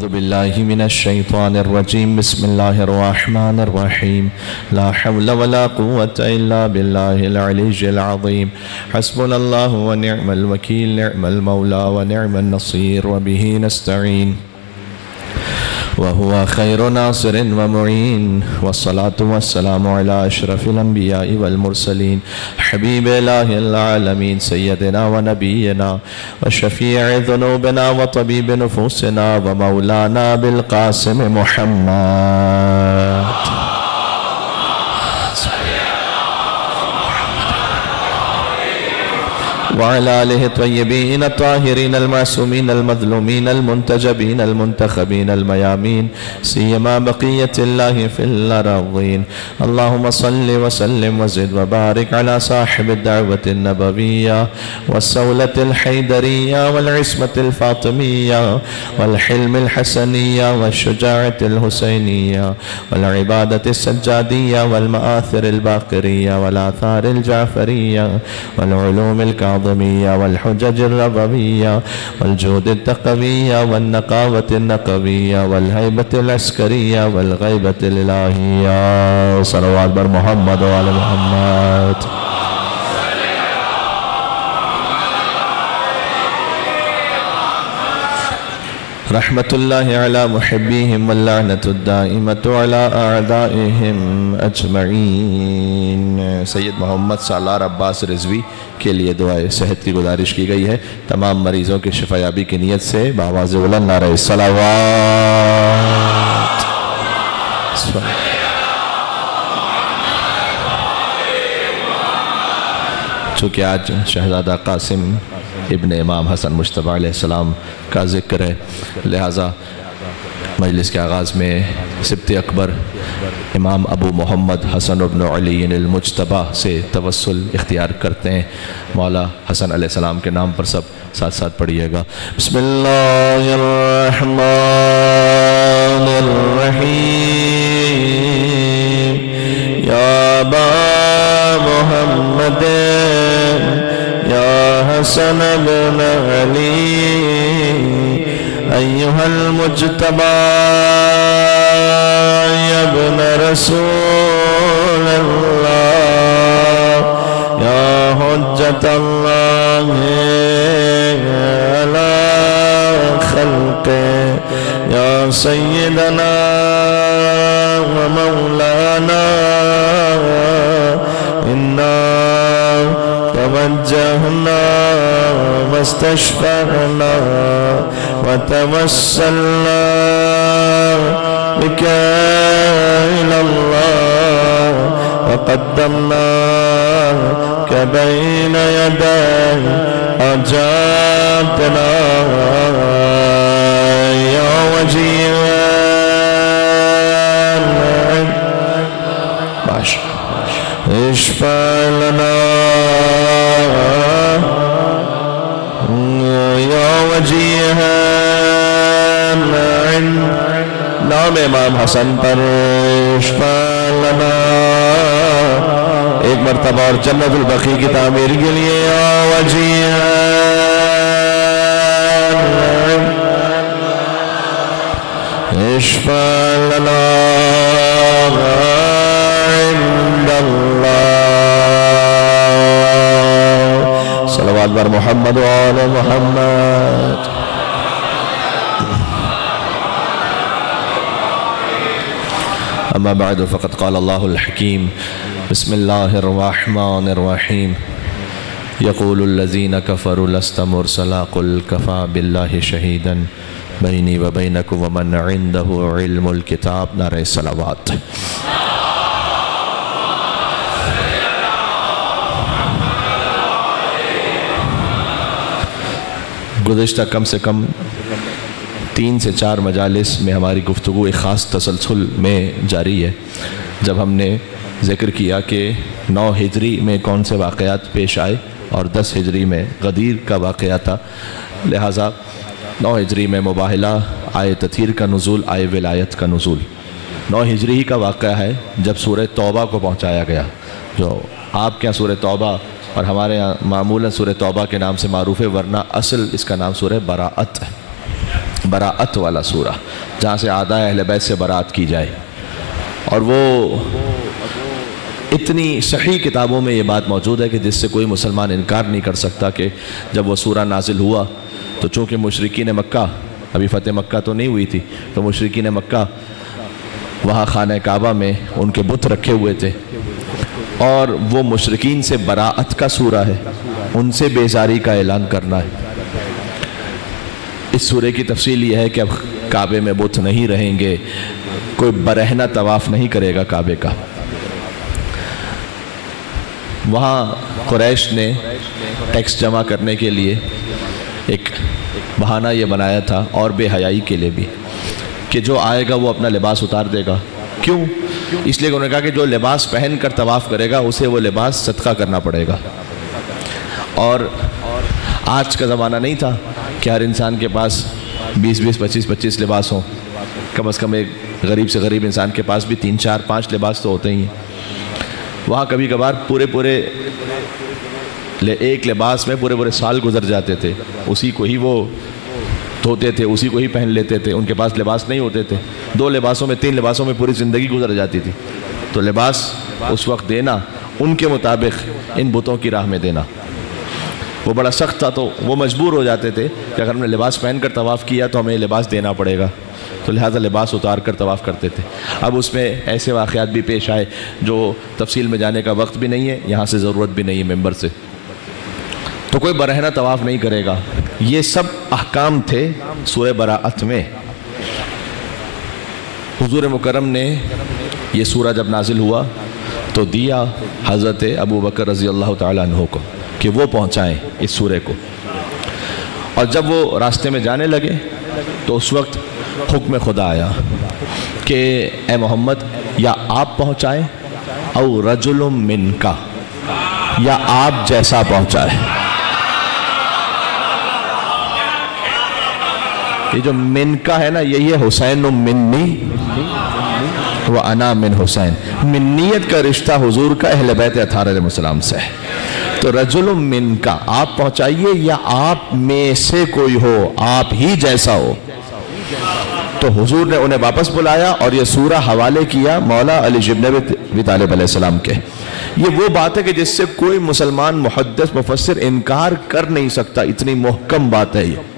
أعوذ بالله من الشيطان الرجيم بسم الله الرحمن الرحيم لا حول ولا قوة إلا بالله العلي العظيم حسبنا الله ونعم الوكيل نعم المولى ونعم النصير وبه نستعين وهو خير ناصر ومعين والصلاة والسلام على أشرف الأنبياء والمرسلين حبيب إله العالمين سيدنا ونبينا وشفيع ذنوبنا وطبيب نفوسنا ومولانا بالقاسم محمد وعلى آله الطيبين الطاهرين المعصومين المظلومين المنتجبين المنتخبين الميامين سيما بقية الله في الأراضين اللهم صل وسلم وزد وبارك على صاحب الدعوة النبوية والسولة الحيدرية والعصمة الفاطمية والحلم الحسنية والشجاعة الحسينية والعبادة السجادية والمآثر الباقرية والآثار الجعفرية والعلوم الكاظمية والحجج الربوية والجود التقوية والنقاوة النقوية والهيبة العسكرية والغيبة الإلهية صلوات بر محمد وعلى محمد رحمة الله على محبيهم واللعنة الدائمة على أعدائهم أجمعين سید محمد سالار عباس رضوی کے لیے دعائے صحت کی گزارش کی گئی ہے تمام مریضوں کی شفایابی کی نیت سے بآواز بلند نعرہ صلوات چونکہ آج شہزادہ قاسم ابن امام حسن مجتبیٰ علیہ السلام کا ذکر ہے لہٰذا مجلس کے آغاز میں سبط اکبر امام ابو محمد حسن ابن علی المجتبیٰ سے توسل اختیار کرتے ہیں مولا حسن علیہ السلام کے نام پر سب ساتھ ساتھ پڑھیے گا بسم اللہ الرحمن الرحیم یا ابا محمد یا حسن ابن علی ایہا المجتبیٰ یا ابن رسول اللہ یا حجت اللہ علی خلقہ یا سیدنا و مولانا انا توجہنا واستشفعنا وتوسلنا بك إلى الله وقدمناك بين يدي حاجاتنا يا وجيها اشفع لنا يا وجيها نام امام حسن پر اشفع لنا ایک مرتبہ اور جنت البقیع کی تعمیر کے لیے یا وجیہا اشفع لنا عند اللہ صلوات بر محمد وآل محمد أما بعد فقد قال الله الحكيم بسم الله الرحمن الرحيم يقول الذين كفروا لست مرسلا قل كفى بالله شهيدا بيني وبينكم ومن عنده علم الكتاب نعرہ صلوات گزشتہ کم سے کم 3 سے 4 مجالس میں ہماری گفتگو ایک خاص تسلسل میں جاری ہے جب ہم نے ذکر کیا کہ 9 ہجری میں کون سے واقعات پیش آئے اور 10 ہجری میں غدیر کا واقعہ تھا لہٰذا 9 ہجری میں مباہلہ آئے تطہیر کا نزول آئے ولایت کا نزول 9 ہجری ہی کا واقعہ ہے جب سورہ توبہ کو پہنچایا گیا جو آپ کے یہاں سورہ توبہ اور ہمارے یہاں معمولاً سورہ توبہ کے نام سے معروف ہے ورنہ اصل اس کا نام سورہ براءت ہے براعت والا سورہ، جہاں سے اعداء اہل بیت سے براعت کی جائے۔ اور وہ اتنی صحیح کتابوں میں یہ بات موجود ہے کہ جس سے کوئی مسلمان انکار نہیں کر سکتا کہ جب وہ سورہ نازل ہوا تو چونکہ مشرکین مکہ، ابھی فتح مکہ تو نہیں ہوئی تھی، تو مشرکین مکہ وہاں خانہ کعبہ میں ان کے بت رکھے ہوئے تھے، اور وہ مشرکین سے براعت کا سورہ ہے، ان سے بیزاری کا اعلان کرنا ہے۔ اس سورے کی تفصیل یہ ہے کہ اب کعبے میں بت نہیں رہیں گے، کوئی برہنہ طواف نہیں کرے گا کعبے کا۔ وہاں قریش نے ٹیکس جمع کرنے کے لیے ایک بہانہ یہ بنایا تھا، اور بے حیائی کے لیے بھی، کہ جو آئے گا وہ اپنا لباس اتار دے گا۔ کیوں؟ اس لیے کہ انہوں نے کہا کہ جو لباس پہن کر طواف کرے گا اسے وہ لباس صدقہ کرنا پڑے گا۔ اور آج کا زمانہ نہیں تھا کہ ہر انسان کے پاس 20 25 لباس ہوں، کم از کم ایک غریب سے غریب انسان کے پاس بھی 3 4 5 لباس تو ہوتے ہی ہیں۔ وہاں کبھی کبھار پورے ایک لباس میں پورے سال گزر جاتے تھے، اسی کو ہی وہ دھوتے تھے، اسی کو ہی پہن لیتے تھے، ان کے پاس لباس نہیں ہوتے تھے، 2 لباسوں میں 3 لباسوں میں پوری زندگی گزر جاتی تھی۔ تو لباس اس وقت دینا ان کے مطابق ان بتوں کی راہ میں دینا وہ بڑا سخت تھا، تو وہ مجبور ہو جاتے تھے کہ اگر ہم نے لباس پہن کر طواف کیا تو ہمیں لباس دینا پڑے گا، تو لہٰذا لباس اتار کر طواف کرتے تھے۔ اب اس میں ایسے واقعات بھی پیش آئے جو تفصیل میں جانے کا وقت بھی نہیں ہے، یہاں سے ضرورت بھی نہیں ہے ممبر سے، تو کوئی برہنہ طواف نہیں کرے گا۔ یہ سب احکام تھے سورہ براعت میں۔ حضور مکرم نے یہ سورہ جب نازل ہوا تو دیا حضرت ابو بکر رضی اللہ تعالیٰ عنہ کو کہ وہ پہنچائیں اس سورے کو، اور جب وہ راستے میں جانے لگے تو اس وقت حکم خدا آیا کہ اے محمد، یا آپ پہنچائیں او رجل منکا، یا آپ جیسا پہنچائے۔ یہ جو منکا ہے نا، یہی ہے حسین منی و انا من حسین، منیت کا رشتہ حضور کا اہل بیت اطہار علیہ السلام سے ہے۔ تو رجل منکا، آپ پہنچائیے، یا آپ میں سے کوئی ہو، آپ ہی جیسا ہو۔ تو حضور نے انہیں واپس بلایا اور یہ سورہ حوالے کیا مولا علی بن ابی طالب علیہ السلام کے۔ یہ وہ بات ہے کہ جس سے کوئی مسلمان محدث مفسر انکار کر نہیں سکتا، اتنی محکم بات ہے یہ۔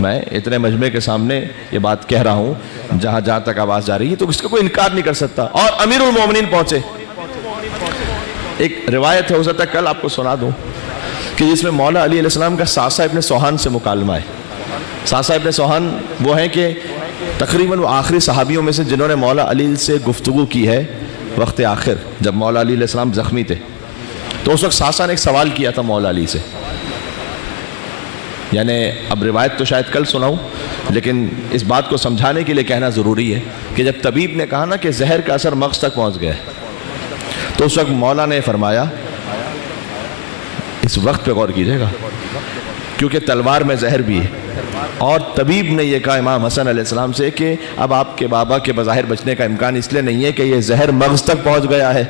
میں اتنے مجمع کے سامنے یہ بات کہہ رہا ہوں، جہاں تک آواز جا رہی ہے، تو اس کا کوئی انکار نہیں کر سکتا۔ اور امیر المومنین پہنچے۔ ایک روایت ہے، ہو سکتا ہے کل آپ کو سنا دوں، کہ جس میں مولا علی علیہ السلام کا ساسا ابن سوہان سے مکالمہ ہے۔ ساسا ابن سوہان وہ ہیں کہ تقریباً وہ آخری صحابیوں میں سے جنہوں نے مولا علی سے گفتگو کی ہے وقت آخر، جب مولا علی علیہ السلام زخمی تھے۔ تو اس وقت ساسا نے ایک سوال کیا تھا مولا علی سے، یعنی اب روایت تو شاید کل سناؤں، لیکن اس بات کو سمجھانے کے لیے کہنا ضروری ہے کہ جب طبیب نے کہا نا کہ زہر کا اثر مغز تک پہنچ گیا ہے، تو اس وقت مولا نے فرمایا، اس وقت پہ غور کیجئے گا کیونکہ تلوار میں زہر بھی ہے، اور طبیب نے یہ کہا امام حسن علیہ السلام سے کہ اب آپ کے بابا کے بظاہر بچنے کا امکان اس لیے نہیں ہے کہ یہ زہر مغز تک پہنچ گیا ہے۔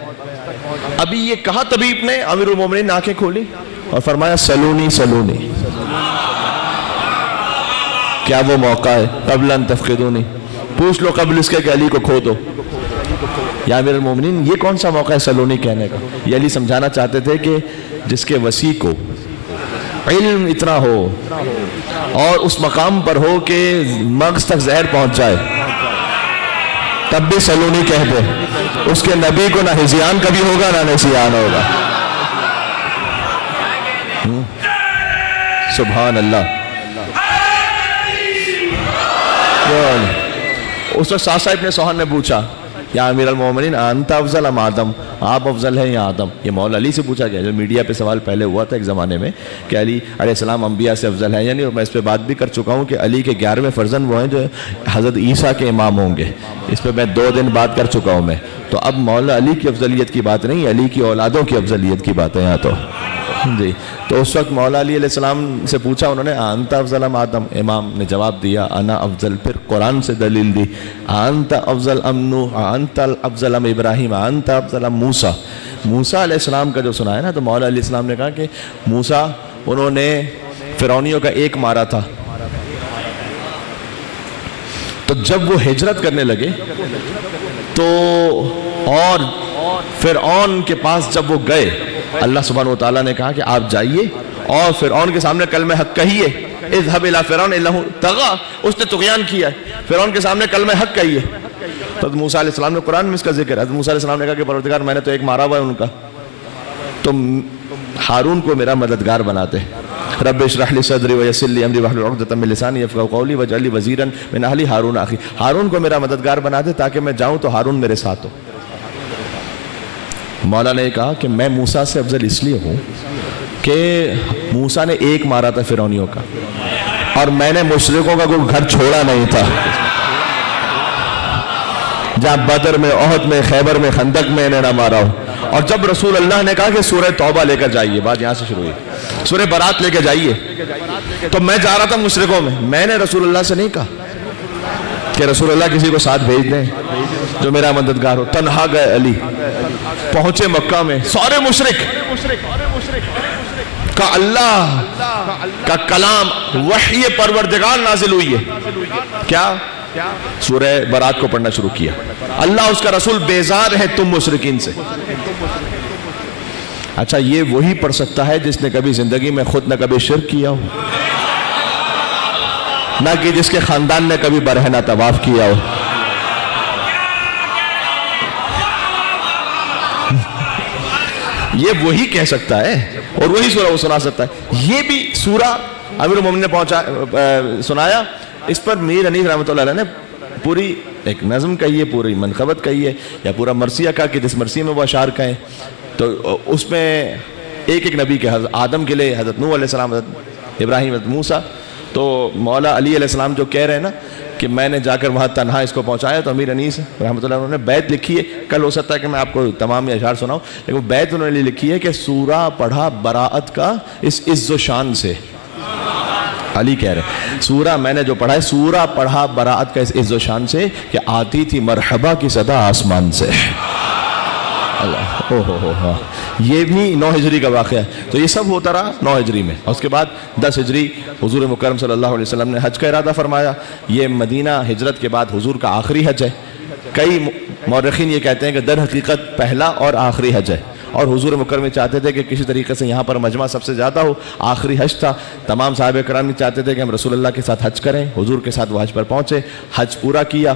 ابھی یہ کہا طبیب نے، امیر المومنین نے آنکھیں کھولی اور فرمایا سلونی سلونی، کیا وہ موقع ہے قبل ان تفقدونی، پوچھ لو قبل اس کے کہ علی کو کھو دو۔ یا امیر المومنین، یہ کون سا موقع ہے سلونی کہنے کا؟ یہ علی سمجھانا چاہتے تھے کہ جس کے وسیع کو علم اتنا ہو اور اس مقام پر ہو کہ مغز تک زہر پہنچ جائے، تب بھی سلونی کہہ دے، اس کے نبی کو نہ ہزیان کبھی ہوگا نہ نسیان ہوگا۔ سبحان اللہ۔ اس وقت ساسا ابن سوہان نے پوچھا، یا امیر المومنین انت افضل ام آدم، آپ افضل ہیں یا آدم؟ یہ مولا علی سے پوچھا گیا، جو میڈیا پہ سوال پہلے ہوا تھا ایک زمانے میں کہ علی علیہ السلام انبیاء سے افضل ہیں یعنی، اور میں اس پہ بات بھی کر چکا ہوں کہ علی کے 11ویں فرزند وہ ہیں جو حضرت عیسیٰ کے امام ہوں گے، اس پہ میں 2 دن بات کر چکا ہوں میں۔ تو اب مولا علی کی افضلیت کی بات نہیں، علی کی اولادوں کی افضلیت کی بات ہے یہاں تو جی۔ تو اس وقت مولا علی علیہ السلام سے پوچھا انہوں نے، انت افضل ام آدم؟ امام نے جواب دیا انا افضل، پھر قرآن سے دلیل دی، انت افضل ام نوح، انت افضل ام ابراہیم، انت افضل ام موسیٰ۔ موسیٰ علیہ السلام کا جو سنا ہے نا، تو مولا علیہ السلام نے کہا کہ موسیٰ انہوں نے فرعونیوں کا ایک مارا تھا، تو جب وہ ہجرت کرنے لگے تو اور فرعون کے پاس جب وہ گئے، اللہ سبحانہ وتعالیٰ نے کہا کہ آپ جائیے اور فرعون کے سامنے کلمہ حق کہیے، اذهب الى فرعون انه طغى، اس نے طغیان کیا ہے، فرعون کے سامنے کلمہ حق کہیے۔ تو حضرت موسیٰ علیہ السلام نے قرآن میں اس کا ذکر ہے، حضرت موسیٰ علیہ السلام نے کہا کہ پروردگار میں نے تو ایک مارا ہوا ہے ان کا، تم ہارون کو میرا مددگار بناتے، رب اشرح لی صدری ویسر لی امری واحلل عقدۃ من لسانی یفقہوا قولی واجعل لی وزیرا من اہلی ہارون اخی، ہارون کو میرا مددگار بنا دے تاکہ میں جاؤں تو ہارون میرے ساتھ ہو۔ مولا نے کہا کہ میں موسیٰ سے افضل اس لیے ہوں کہ موسیٰ نے ایک مارا تھا فرعونیوں کا، اور میں نے مشرکوں کا کوئی گھر چھوڑا نہیں تھا، جہاں بدر میں، احد میں، خیبر میں، خندق میں انہیں نہ مارا ہو۔ اور جب رسول اللہ نے کہا کہ سورہ توبہ لے کر جائیے، بات یہاں سے شروع ہوئی، سورہ برات لے کر جائیے، تو میں جا رہا تھا مشرکوں میں نے رسول اللہ سے نہیں کہا کہ رسول اللہ کسی کو ساتھ بھیج دیں جو میرا مددگار ہو، تنہا گئے علی، پہنچے مکہ میں، سارے مشرک کا اللہ کا کلام وحی پروردگار نازل ہوئی ہے، کیا؟ سورہ برات کو پڑھنا شروع کیا، اللہ اس کا رسول بیزار ہے تم مشرکین سے۔ اچھا یہ وہی پڑھ سکتا ہے جس نے کبھی زندگی میں خود نہ کبھی شرک کیا ہو، نہ کہ جس کے خاندان نے کبھی برہنہ طواف کیا ہو۔ یہ وہی کہہ سکتا ہے اور وہی سورہ وہ سنا سکتا ہے۔ یہ بھی سورہ امیر المومنین نے سنایا، اس پر میر انیس رحمۃ اللہ علیہ نے پوری ایک نظم کہی ہے، پوری منقبت کہی ہے، یا پورا مرثیہ کہا کہ جس مرثیہ میں وہ اشعار کہیں، تو اس میں ایک ایک نبی کے، حضرت آدم کے لئے حضرت نوح علیہ السلام، حضرت ابراہیم، حضرت موسیٰ، تو مولا علی علیہ السلام جو کہہ رہے ہیں نا کہ میں نے جا کر وہاں تنہا اس کو پہنچایا، تو امیر انیس رحمۃ اللہ انہوں نے بیت لکھی ہے، کل ہو سکتا ہے کہ میں آپ کو تمام اشعار سناؤں، لیکن وہ بیت انہوں نے لکھی ہے کہ سورہ پڑھا براعت کا اس عز و شان سے، علی کہہ رہے ہیں سورہ میں نے جو پڑھا ہے، سورہ پڑھا براعت کا اس عز و شان سے کہ آتی تھی مرحبا کی صدا آسمان سے۔ اللہ ہاں، یہ بھی 9 ہجری کا واقعہ ہے۔ تو یہ سب ہوتا رہا 9 ہجری میں، اور اس کے بعد 10 ہجری حضور مکرم صلی اللہ علیہ وسلم نے حج کا ارادہ فرمایا۔ یہ مدینہ ہجرت کے بعد حضور کا آخری حج ہے۔ کئی مورخین یہ کہتے ہیں کہ در حقیقت پہلا اور آخری حج ہے، اور حضور مکرم چاہتے تھے کہ کسی طریقے سے یہاں پر مجمع سب سے زیادہ ہو، آخری حج تھا، تمام صحابہ کرام چاہتے تھے کہ ہم رسول اللہ کے ساتھ حج کریں، حضور کے ساتھ وہ حج پر پہنچے، حج پورا کیا۔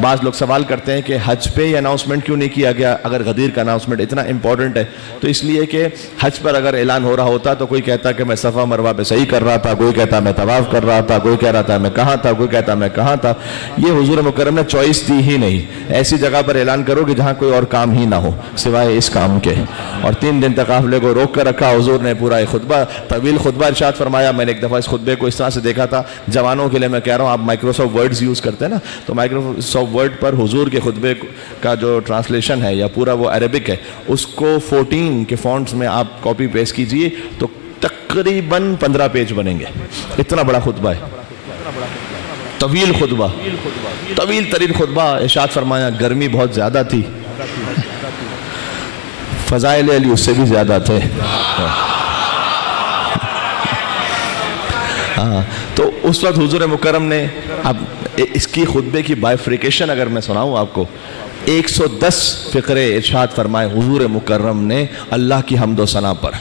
بعض لوگ سوال کرتے ہیں کہ حج پہ یہ اناؤنسمنٹ کیوں نہیں کیا گیا اگر غدیر کا اناؤنسمنٹ اتنا امپورٹنٹ ہے؟ تو اس لیے کہ حج پر اگر اعلان ہو رہا ہوتا تو کوئی کہتا کہ میں صفا مروہ پہ صحیح کر رہا تھا، کوئی کہتا میں طواف کر رہا تھا، کوئی کہہ رہا تھا میں کہاں تھا، کوئی کہتا میں کہاں تھا۔ یہ حضور مکرم نے چوائس دی ہی نہیں، ایسی جگہ پر اعلان کرو کہ جہاں کوئی اور کام ہی نہ ہو سوائے اس کام کے۔ اور 3 دن تک قافلے کو روک کر رکھا، حضور نے پورا ایک خطبہ، طویل خطبہ ارشاد فرمایا۔ میں نے ایک دفعہ اس خطبے کو اس طرح سے دیکھا تھا، جوانوں کے لیے میں کہہ رہا ہوں، آپ مائکروسافٹ ورڈز یوز کرتے ہیں نا، تو مائکروسافٹ ورڈ پر حضور کے خطبے کا جو ٹرانسلیشن ہے یا پورا وہ عربک ہے، اس کو 14 کے فونٹس میں آپ کاپی پیسٹ کیجئے تو تقریباً 15 پیج بنیں گے، اتنا بڑا خطبہ ہے، طویل خطبہ، طویل ترین خطبہ۔ ارشاد فرمایا گرمی بہت زیادہ تھی، فضائل علی اس سے بھی زیادہ تھے۔ تو اس وقت حضور مکرم نے، اب اس کی خطبے کی بائفریکیشن اگر میں سناؤں آپ کو، 110 فقرے ارشاد فرمائے حضور مکرم نے اللہ کی حمد و ثنا پر۔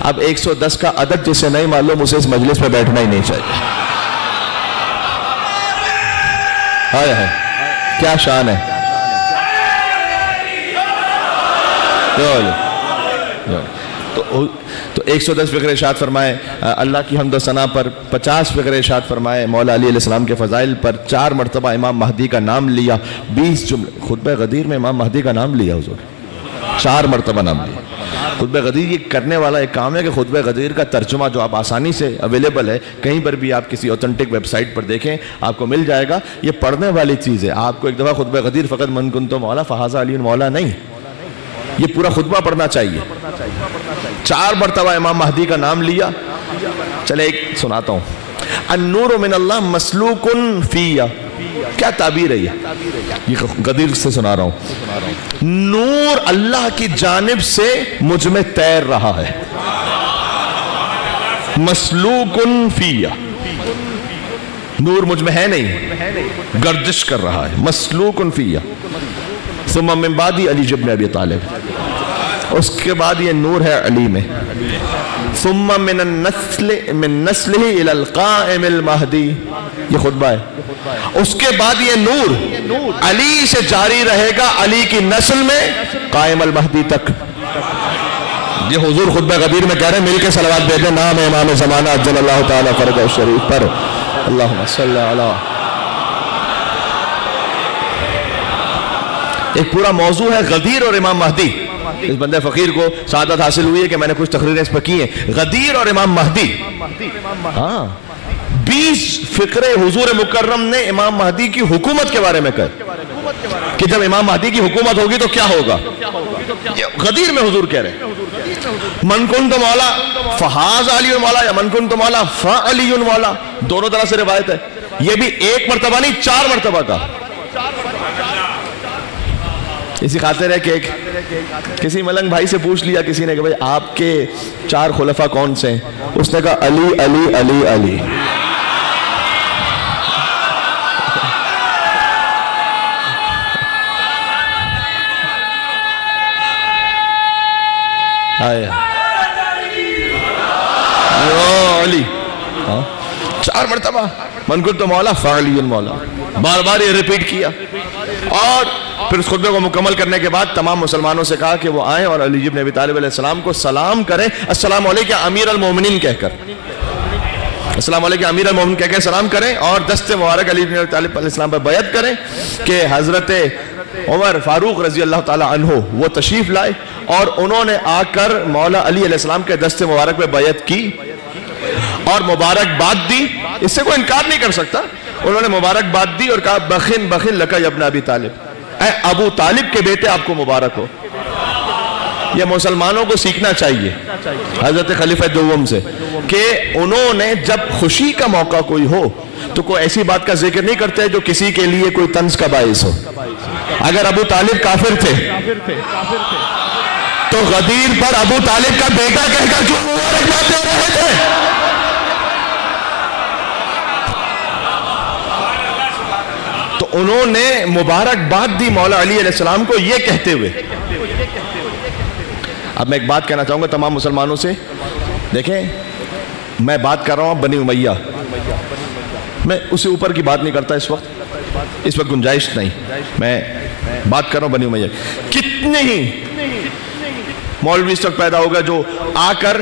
اب 110 کا عدد جسے نہیں معلوم اسے اس مجلس میں بیٹھنا ہی نہیں چاہیے۔ ہائے ہائے کیا شان ہے۔ تو 110 فقرے ارشاد فرمائے اللہ کی حمد و ثنا پر، 50 فقرے ارشاد فرمائے مولا علی علیہ السلام کے فضائل پر، 4 مرتبہ امام مہدی کا نام لیا، 20 جملے خطبہ غدیر میں امام مہدی کا نام لیا حضور، 4 مرتبہ نام لیا۔ خطبہ غدیر یہ کرنے والا ایک کام ہے کہ خطبہ غدیر کا ترجمہ جو آپ آسانی سے اویلیبل ہے، کہیں پر بھی آپ کسی اوتھنٹک ویب سائٹ پر دیکھیں آپ کو مل جائے گا، یہ پڑھنے والی چیز ہے۔ آپ کو ایک دفعہ خطبہ غدیر فقط من کنتو مولا فہذا علی مولا نہیں، یہ پورا خطبہ پڑھنا چاہیے۔ 4 مرتبہ امام مہدی کا نام لیا۔ چلے ایک سناتا ہوں، النور من اللہ مسلوک فیہ، کیا تعبیر ہے یہ غدیر سے سنا رہا ہوں، نور اللہ کی جانب سے مجھ میں تیر رہا ہے، مسلوک فیہ، نور مجھ میں ہے نہیں، گردش کر رہا ہے، مسلوک فیہ ثم من بعدی علی ابن ابی طالب، اس کے بعد یہ نور ہے علی میں، ثم من نسلہ الی القائم المہدی، یہ خطبہ ہے، اس کے بعد یہ نور علی سے جاری رہے گا علی کی نسل میں قائم المہدی تک۔ یہ حضور خطبہ غدیر میں کہہ رہے ہیں، مل کے صلوات بھیجیں نام امام زمانہ عجل اللہ تعالیٰ فرجہ الشریف پر، اللہم صلی علی۔ ایک پورا موضوع ہے غدیر اور امام مہدی۔ اس بندے فقیر کو سعادت حاصل ہوئی ہے کہ میں نے کچھ تقریریں اس پر کی ہیں، غدیر اور امام مہدی۔ ہاں 20 فقرے حضور مکرم نے امام مہدی کی حکومت کے بارے میں کہا کہ جب امام مہدی کی حکومت ہوگی تو کیا ہوگا۔ غدیر میں حضور کہہ رہے ہیں من کنت مولا فہاز علی مولا یا من کنت مولا فعلی مولا، دونوں طرح سے روایت ہے، یہ بھی ایک مرتبہ نہیں 4 مرتبہ کا۔ اسی خاطر ہے کہ کسی ملنگ بھائی سے پوچھ لیا کسی نے کہ بھئی آپ کے 4 خلفاء کون سے ہیں، اس نے کہا علی علی علی علی۔ علی 4 مرتبہ من کنت مولا فعلی مولا، بار بار یہ ریپیٹ کیا، اور پھر اس خطبے کو مکمل کرنے کے بعد تمام مسلمانوں سے کہا کہ وہ آئیں اور علی ابن ابی طالب علیہ السلام کو سلام کریں، السلام علیکم امیر المومنین کہہ کر، السلام علیکم امیر المومنین کہہ کر سلام کریں، اور دست مبارک علی ابن ابی طالب علیہ السلام پر بیعت کریں کہ حضرت عمر فاروق رضی اللہ تعالی عنہ وہ تشریف لائے، اور انہوں نے آ کر مولا علی علیہ السلام کے دست مبارک پہ بیعت کی اور مبارکباد دی، اس سے کوئی انکار نہیں کر سکتا۔ انہوں نے مبارکباد دی اور کہا بخن بخن لک یا ابن ابی طالب، اے ابو طالب کے بیٹے آپ کو مبارک ہو۔ یہ مسلمانوں کو سیکھنا چاہیے حضرت خلیفہ دوم سے کہ انہوں نے جب خوشی کا موقع کوئی ہو تو کوئی ایسی بات کا ذکر نہیں کرتے جو کسی کے لیے کوئی طنز کا باعث ہو۔ اگر ابو طالب کافر تھے تو غدیر پر ابو طالب کا بیٹا کہہ کر کیوں مبارکباد دے رہے تھے؟ تو انہوں نے مبارکباد دی مولا علی علیہ السلام کو یہ کہتے ہوئے۔ اب میں ایک بات کہنا چاہوں گا تمام مسلمانوں سے، دیکھیں میں بات کر رہا ہوں بنی امیہ، میں اس سے اوپر کی بات نہیں کرتا اس وقت گنجائش نہیں، میں بات کر رہا ہوں بنی امیہ۔ کتنے ہی مولوی اس وقت پیدا ہوگا جو آ کر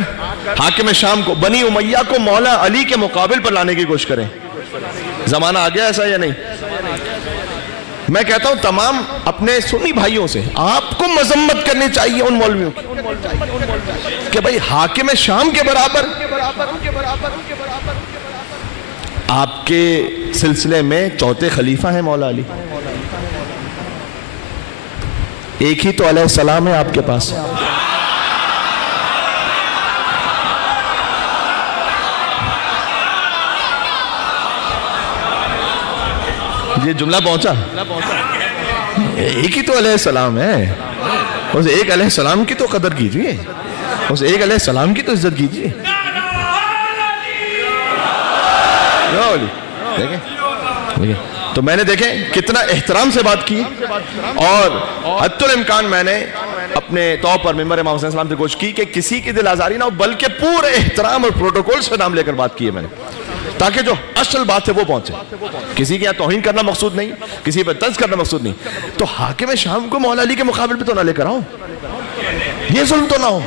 حاکم شام کو، بنی امیہ کو مولا علی کے مقابل پر لانے کی کوشش کریں۔ زمانہ آ گیا ایسا یا نہیں؟ میں کہتا ہوں تمام اپنے سنی بھائیوں سے آپ کو مذمت کرنی چاہیے ان مولویوں کی کہ بھئی حاکم شام کے برابر آپ کے سلسلے میں چوتھے خلیفہ ہیں مولا علی، ایک ہی تو علیہ السلام ہے آپ کے پاس۔ یہ جملہ پہنچا، ایک ہی تو علیہ السلام ہے، اس ایک علیہ السلام کی تو قدر کیجئے، اس ایک علیہ السلام کی تو عزت کیجئے۔ تو میں نے دیکھیں کتنا احترام سے بات کی، اور حتی الامکان میں نے اپنے طور پر ممبر امام حسین السلام سے کوشش کی کہ کسی کی دل آزاری نہ ہو، بلکہ پورے احترام اور پروٹوکول سے نام لے کر بات کی ہے میں نے، تاکہ جو اصل بات ہے وہ پہنچے۔ کسی کی یہاں توہین کرنا مقصود نہیں، کسی پہ طنز کرنا مقصود نہیں، تو حاکم شام کو مولا علی کے مقابل پہ تو نہ لے کر آؤ، یہ ظلم تو نہ ہو۔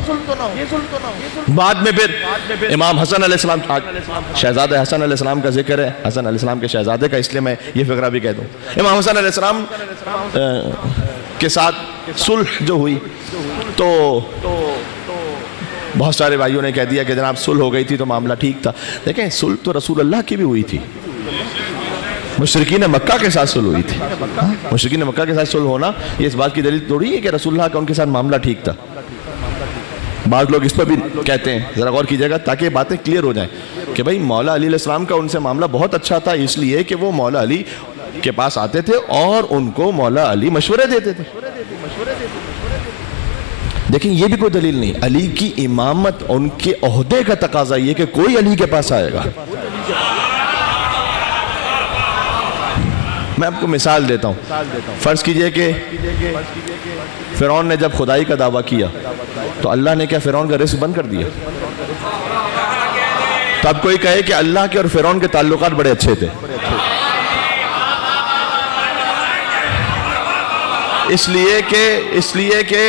بعد میں پھر امام حسن علیہ السلام، شہزادہ حسن علیہ السلام کا ذکر ہے، حسن علیہ السلام کے شہزادے کا، اس لیے میں یہ فقرہ بھی کہہ دوں۔ امام حسن علیہ السلام کے ساتھ صلح جو ہوئی تو بہت سارے بھائیوں نے کہہ دیا کہ جناب صلح ہو گئی تھی تو معاملہ ٹھیک تھا۔ دیکھیں صلح تو رسول اللہ کی بھی ہوئی تھی، مشرکین مکہ کے ساتھ صلح ہوئی تھی۔ مشرکین مکہ کے ساتھ صلح ہونا یہ اس بات کی دلیل تھوڑی ہے کہ رسول اللہ کا ان کے ساتھ معاملہ ٹھیک تھا۔ بعض لوگ اس پر بھی کہتے ہیں، ذرا غور کیجئے گا تاکہ باتیں کلیئر ہو جائیں کہ بھائی مولا علی علیہ السلام کا ان سے معاملہ بہت اچھا تھا، اس لیے کہ وہ مولا علی کے پاس آتے تھے اور ان کو مولا علی مشورے دیتے تھے۔ دیکھیں یہ بھی کوئی دلیل نہیں، علی کی امامت ان کے عہدے کا تقاضا یہ کہ کوئی علی کے پاس آئے گا۔ میں آپ کو مثال دیتا ہوں. فرض کیجئے کہ فرعون نے جب خدائی کا دعویٰ کیا تو اللہ نے کیا فرعون کا رزق بند کر دیا؟ تو اب کوئی کہے کہ اللہ کے اور فرعون کے تعلقات بڑے اچھے تھے اس لیے کہ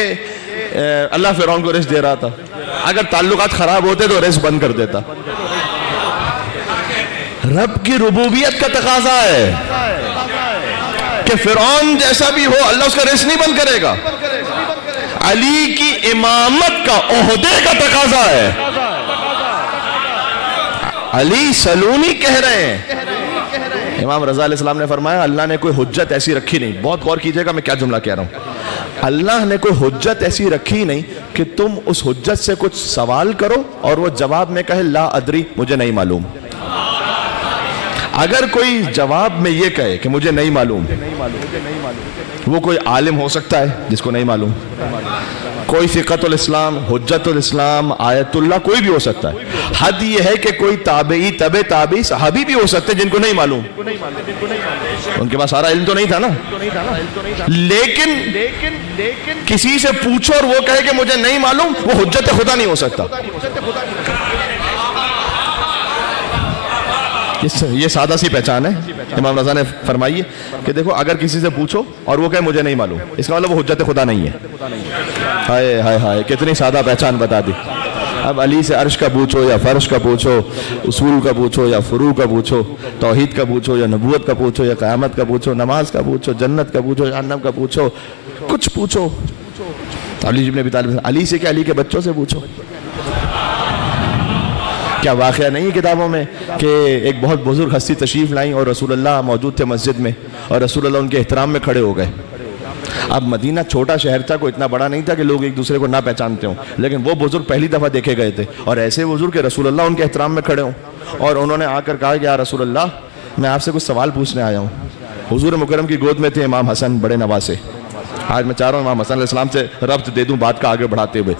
اللہ فرعون کو رزق دے رہا تھا. اگر تعلقات خراب ہوتے تو رزق بند کر دیتا. رب کی ربوبیت کا تقاضا ہے کہ فرعون جیسا بھی ہو اللہ اس کا رزق نہیں بند کرے گا. علی کی امامت کا عہدے کا تقاضا ہے. علی سلونی کہہ رہے ہیں. امام رضا علیہ السلام نے فرمایا اللہ نے کوئی حجت ایسی رکھی نہیں. بہت غور کیجئے گا میں کیا جملہ کہہ رہا ہوں. اللہ نے کوئی حجت ایسی رکھی نہیں کہ تم اس حجت سے کچھ سوال کرو اور وہ جواب میں کہے لا ادری مجھے نہیں معلوم. اگر کوئی جواب میں یہ کہے کہ مجھے نہیں معلوم، وہ کوئی عالم ہو سکتا ہے جس کو نہیں معلوم، کوئی ثقت الاسلام، حجت الاسلام، آیت اللہ، کوئی بھی ہو سکتا ہے. حد یہ ہے کہ کوئی تابعی، تبع تابعی، صحابی بھی ہو سکتے ہیں جن کو نہیں معلوم. ان کے پاس سارا علم تو نہیں تھا نا. لیکن کسی سے پوچھو اور وہ کہے کہ مجھے نہیں معلوم، وہ حجت خدا نہیں ہو سکتا. یہ سادہ سی پہچان ہے. امام رضا نے فرمائی کہ دیکھو اگر کسی سے پوچھو اور وہ کہے مجھے نہیں معلوم، اس کا مطلب وہ حجت خدا نہیں ہے. ہائے ہائے ہائے کتنی سادہ پہچان بتا دی. اب علی سے عرش کا پوچھو یا فرش کا پوچھو، اصول کا پوچھو یا فروع کا پوچھو، توحید کا پوچھو یا نبوت کا پوچھو یا قیامت کا پوچھو، نماز کا پوچھو، جنت کا پوچھو، جہنم کا پوچھو، کچھ پوچھو. علی ابن ابی طالب، علی سے کیا علی کے بچوں سے پوچھو. کیا واقعہ نہیں کتابوں میں کہ ایک بہت بزرگ ہستی تشریف لائیں اور رسول اللہ موجود تھے مسجد میں اور رسول اللہ ان کے احترام میں کھڑے ہو گئے. اب مدینہ چھوٹا شہر تھا، کوئی اتنا بڑا نہیں تھا کہ لوگ ایک دوسرے کو نہ پہچانتے ہوں، لیکن وہ بزرگ پہلی دفعہ دیکھے گئے تھے اور ایسے بزرگ کہ رسول اللہ ان کے احترام میں کھڑے ہوں. اور انہوں نے آ کر کہا کہ یا رسول اللہ میں آپ سے کچھ سوال پوچھنے آیا ہوں. حضور مکرم کی گود میں تھے امام حسن بڑے نواسے. آج میں چاہ رہا ہوں امام حسن علیہ السلام سے ربط دے دوں بات کا آگے بڑھاتے ہوئے.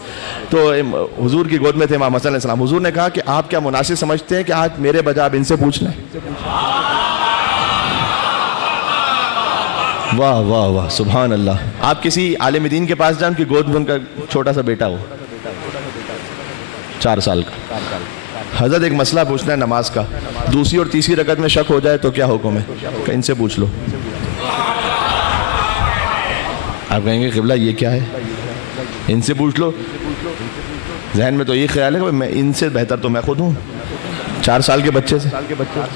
تو حضور کی گود میں تھے امام حسن علیہ السلام. حضور نے کہا کہ آپ کیا مناسب سمجھتے ہیں کہ آج میرے بجائے آپ ان سے پوچھ لیں. واہ واہ واہ سبحان اللہ. آپ کسی عالم دین کے پاس جائیں، ان کی گود میں ان کا چھوٹا سا بیٹا ہو 4 سال کا. حضرت ایک مسئلہ پوچھنا ہے نماز کا، دوسری اور تیسری رکعت میں شک ہو جائے تو کیا حکم ہے؟ کہ ان سے پوچھ لو. آپ کہیں گے قبلہ یہ کیا ہے؟ ان سے پوچھ لو. ذہن میں تو یہ خیال ہے کہ میں ان سے بہتر تو میں خود ہوں 4 سال کے بچے سے.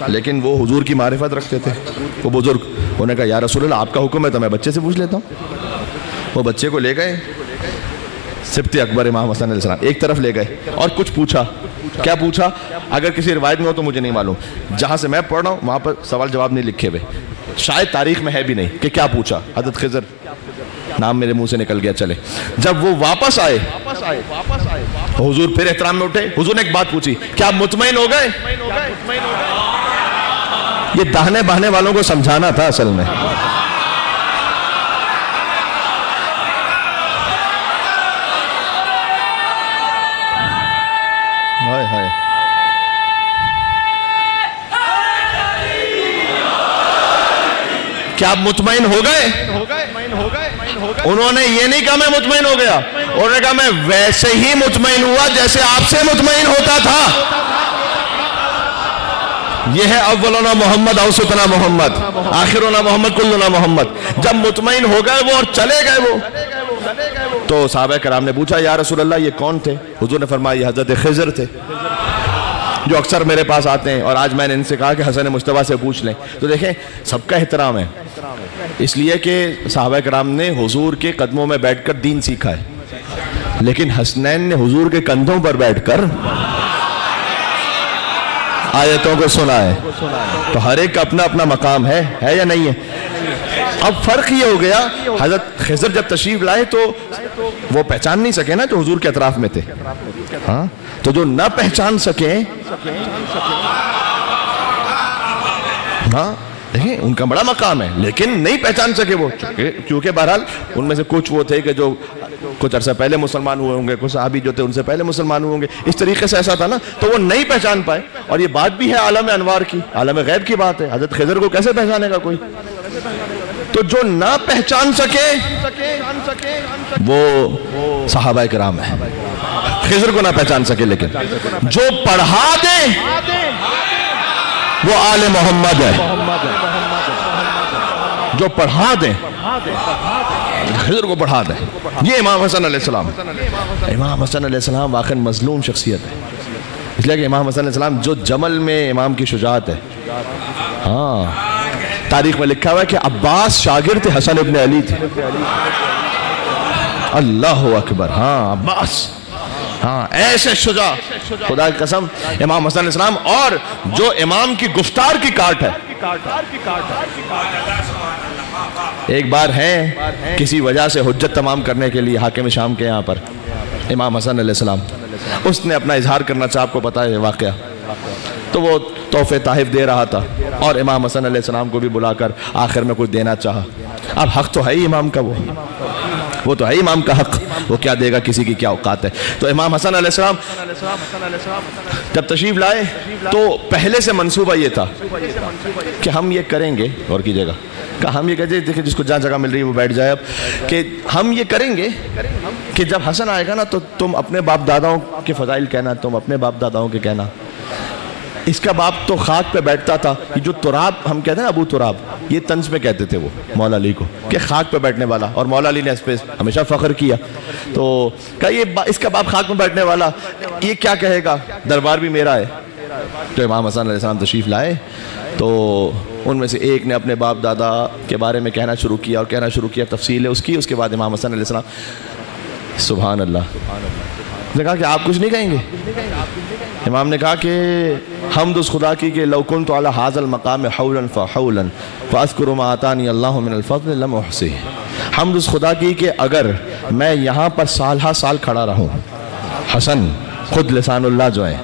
لیکن وہ حضور کی معرفت رکھتے تھے وہ بزرگ. انہوں نے کہا یا رسول اللہ آپ کا حکم ہے تو میں بچے سے پوچھ لیتا ہوں. وہ بچے کو لے گئے سبت اکبر امام حسن علیہ السلام ایک طرف لے گئے اور کچھ پوچھا. کیا پوچھا؟ اگر کسی روایت میں ہو تو مجھے نہیں معلوم، جہاں سے میں پڑھ رہا ہوں وہاں پر سوال جواب نہیں لکھے ہوئے، شاید تاریخ میں ہے بھی نہیں کہ کیا پوچھا. حضرت خضر نام میرے منہ سے نکل گیا. چلے جب وہ واپس آئے حضور پھر احترام میں اٹھے. حضور نے ایک بات پوچھی، کیا آپ مطمئن ہو گئے؟ یہ دہنے بہنے والوں کو سمجھانا تھا اصل میں. کیا آپ مطمئن ہو گئے؟ انہوں نے یہ نہیں کہا میں مطمئن ہو گیا، انہوں نے کہا میں ویسے ہی مطمئن ہوا جیسے آپ سے مطمئن ہوتا تھا. یہ ہے اولنا محمد اوسطنا محمد آخرنا محمد کلنا محمد. جب مطمئن ہو گئے وہ اور چلے گئے وہ، تو صحابہ کرام نے پوچھا یا رسول اللہ یہ کون تھے؟ حضور نے فرمایا یہ حضرت خضر تھے جو اکثر میرے پاس آتے ہیں، اور آج میں نے ان سے کہا کہ حسن مجتبیٰ سے پوچھ لیں. تو دیکھیں سب کا احترام ہے، اس لیے کہ صحابہ کرام نے حضور کے قدموں میں بیٹھ کر دین سیکھا ہے، لیکن حسنین نے حضور کے کندھوں پر بیٹھ کر آیتوں کو سنا ہے. تو ہر ایک کا اپنا اپنا مقام ہے یا نہیں ہے؟ اب فرق یہ ہو گیا حضرت خضر جب تشریف لائے تو وہ پہچان نہیں سکے نا جو حضور کے اطراف میں تھے. ہاں تو جو نہ پہچان سکیں ہاں دیکھیں ان کا بڑا مقام ہے، لیکن نہیں پہچان سکے وہ، کیونکہ بہرحال ان میں سے کچھ وہ تھے کہ جو کچھ عرصہ پہلے مسلمان ہوئے ہوں گے، کچھ صحابی جو تھے ان سے پہلے مسلمان ہوئے ہوں گے، اس طریقے سے ایسا تھا نا، تو وہ نہیں پہچان پائے. اور یہ بات بھی ہے عالم انوار کی، عالم غیب کی بات ہے. حضرت خضر کو کیسے پہچانے گا کوئی؟ تو جو نہ پہچان سکے وہ صحابہ کرام ہیں. خضر کو نہ پہچان سکے لیکن جو پڑھا دے وہ آل محمد ہے. جو پڑھا دے خضر کو پڑھا دے. یہ امام حسن علیہ السلام. امام حسن علیہ السلام واقعا مظلوم شخصیت ہے، اس لیے کہ امام حسن علیہ السلام جو جمل میں امام کی شجاعت ہے. ہاں تاریخ میں لکھا ہوا ہے کہ عباس شاگرد تھے حسن ابن علی تھے. اللہ اکبر. ہاں عباس، ہاں ایسے شجاع، خدا کی قسم. امام حسن علیہ السلام اور جو امام کی گفتار کی کاٹ ہے. ایک بار ہیں کسی وجہ سے حجت تمام کرنے کے لیے حاکم شام کے یہاں پر امام حسن علیہ السلام، اس نے اپنا اظہار کرنا چاہا. آپ کو پتا ہے واقعہ. تو وہ تحفے تحائف دے رہا تھا اور امام حسن علیہ السلام کو بھی بلا کر آخر میں کچھ دینا چاہا. اب حق تو ہے ہی امام کا، وہ تو ہے امام کا حق، وہ کیا دے گا، کسی کی کیا اوقات ہے. تو امام حسن علیہ السلام جب تشریف لائے تو پہلے سے منصوبہ یہ تھا کہ ہم یہ کریں گے، اور کیجئے گا کہ ہم یہ کہتے دیکھیں جس کو جہاں جگہ مل رہی ہے وہ بیٹھ جائے. اب کہ ہم یہ کریں گے کہ جب حسن آئے گا نا تو تم اپنے باپ داداؤں کے فضائل کہنا، تم اپنے باپ داداؤں کے کہنا. اس کا باپ تو خاک پہ بیٹھتا تھا. یہ جو تراب ہم کہتے ہیں نا، ابو تراب، یہ طنز پہ کہتے تھے وہ مولا علی کو کہ خاک پہ بیٹھنے والا، اور مولا علی نے اس پہ ہمیشہ فخر کیا. تو کہا یہ اس کا باپ خاک میں بیٹھنے والا، یہ کیا کہے گا، دربار بھی میرا ہے. تو امام حسن علیہ السلام تشریف لائے تو ان میں سے ایک نے اپنے باپ دادا کے بارے میں کہنا شروع کیا، اور کہنا شروع کیا، تفصیل ہے اس کی. اس کے بعد امام حسن علیہ السلام سبحان اللہ نے کہا کہ آپ کچھ نہیں کہیں گے. امام نے کہا کہ حمد اس خدا کی کہ لو کنت علی ھذا المقام حولا فحولا فاذکر ما آتانی اللہ من الفضل لم احصیہ. حمد اس خدا کی کہ اگر میں یہاں پر سال ہا سال کھڑا رہوں، حسن خود لسان اللہ جو ہے،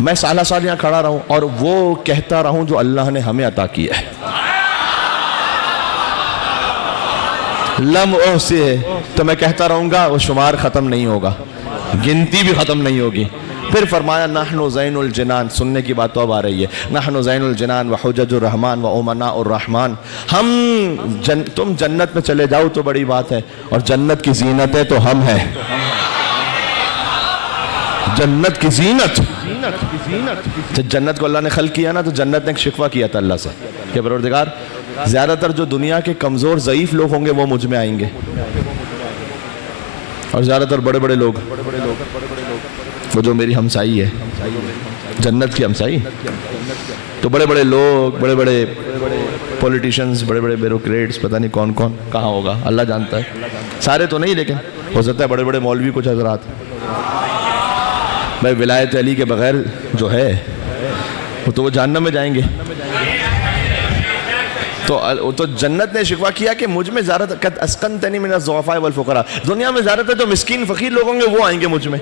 میں سالہ سال یہاں کھڑا رہوں اور وہ کہتا رہوں جو اللہ نے ہمیں عطا کیا ہے، لم احصیہ، تو میں کہتا رہوں گا، وہ شمار ختم نہیں ہوگا، گنتی بھی ختم نہیں ہوگی. پھر فرمایا نحن زین الجنان، سننے کی بات تو اب آ رہی ہے، نحن زین الجنان وحجج الرحمن وامناء الرحمن. تم جنت میں چلے جاؤ تو بڑی بات ہے، اور جنت کی زینتیں تو ہم ہیں. جنت کی زینت، جنت کو اللہ نے خلق کیا نا، تو جنت نے ایک شکوہ کیا تھا اللہ سے کہ پروردگار زیادہ تر جو دنیا کے کمزور ضعیف لوگ ہوں گے وہ مجھ میں آئیں گے، اور زیادہ تر بڑے بڑے لوگ، وہ جو میری ہمسائی ہے، جنت کی ہمسائی. تو بڑے بڑے لوگ، بڑے بڑے پولیٹیشنز، بڑے بڑے بیوروکریٹس، پتہ نہیں کون کون کہاں ہوگا، اللہ جانتا ہے. سارے تو نہیں، لیکن ہو سکتا ہے بڑے بڑے مولوی کچھ حضرات. بھائی ولایت علی کے بغیر جو ہے وہ تو وہ جہنم میں جائیں گے. تو جنت نے شکوہ کیا کہ مجھ میں زیادہ تر اسکنتنی من الضعفاء والفقراء، دنیا میں زیادہ تر جو مسکین فقیر لوگ ہوں گے وہ آئیں گے مجھ میں.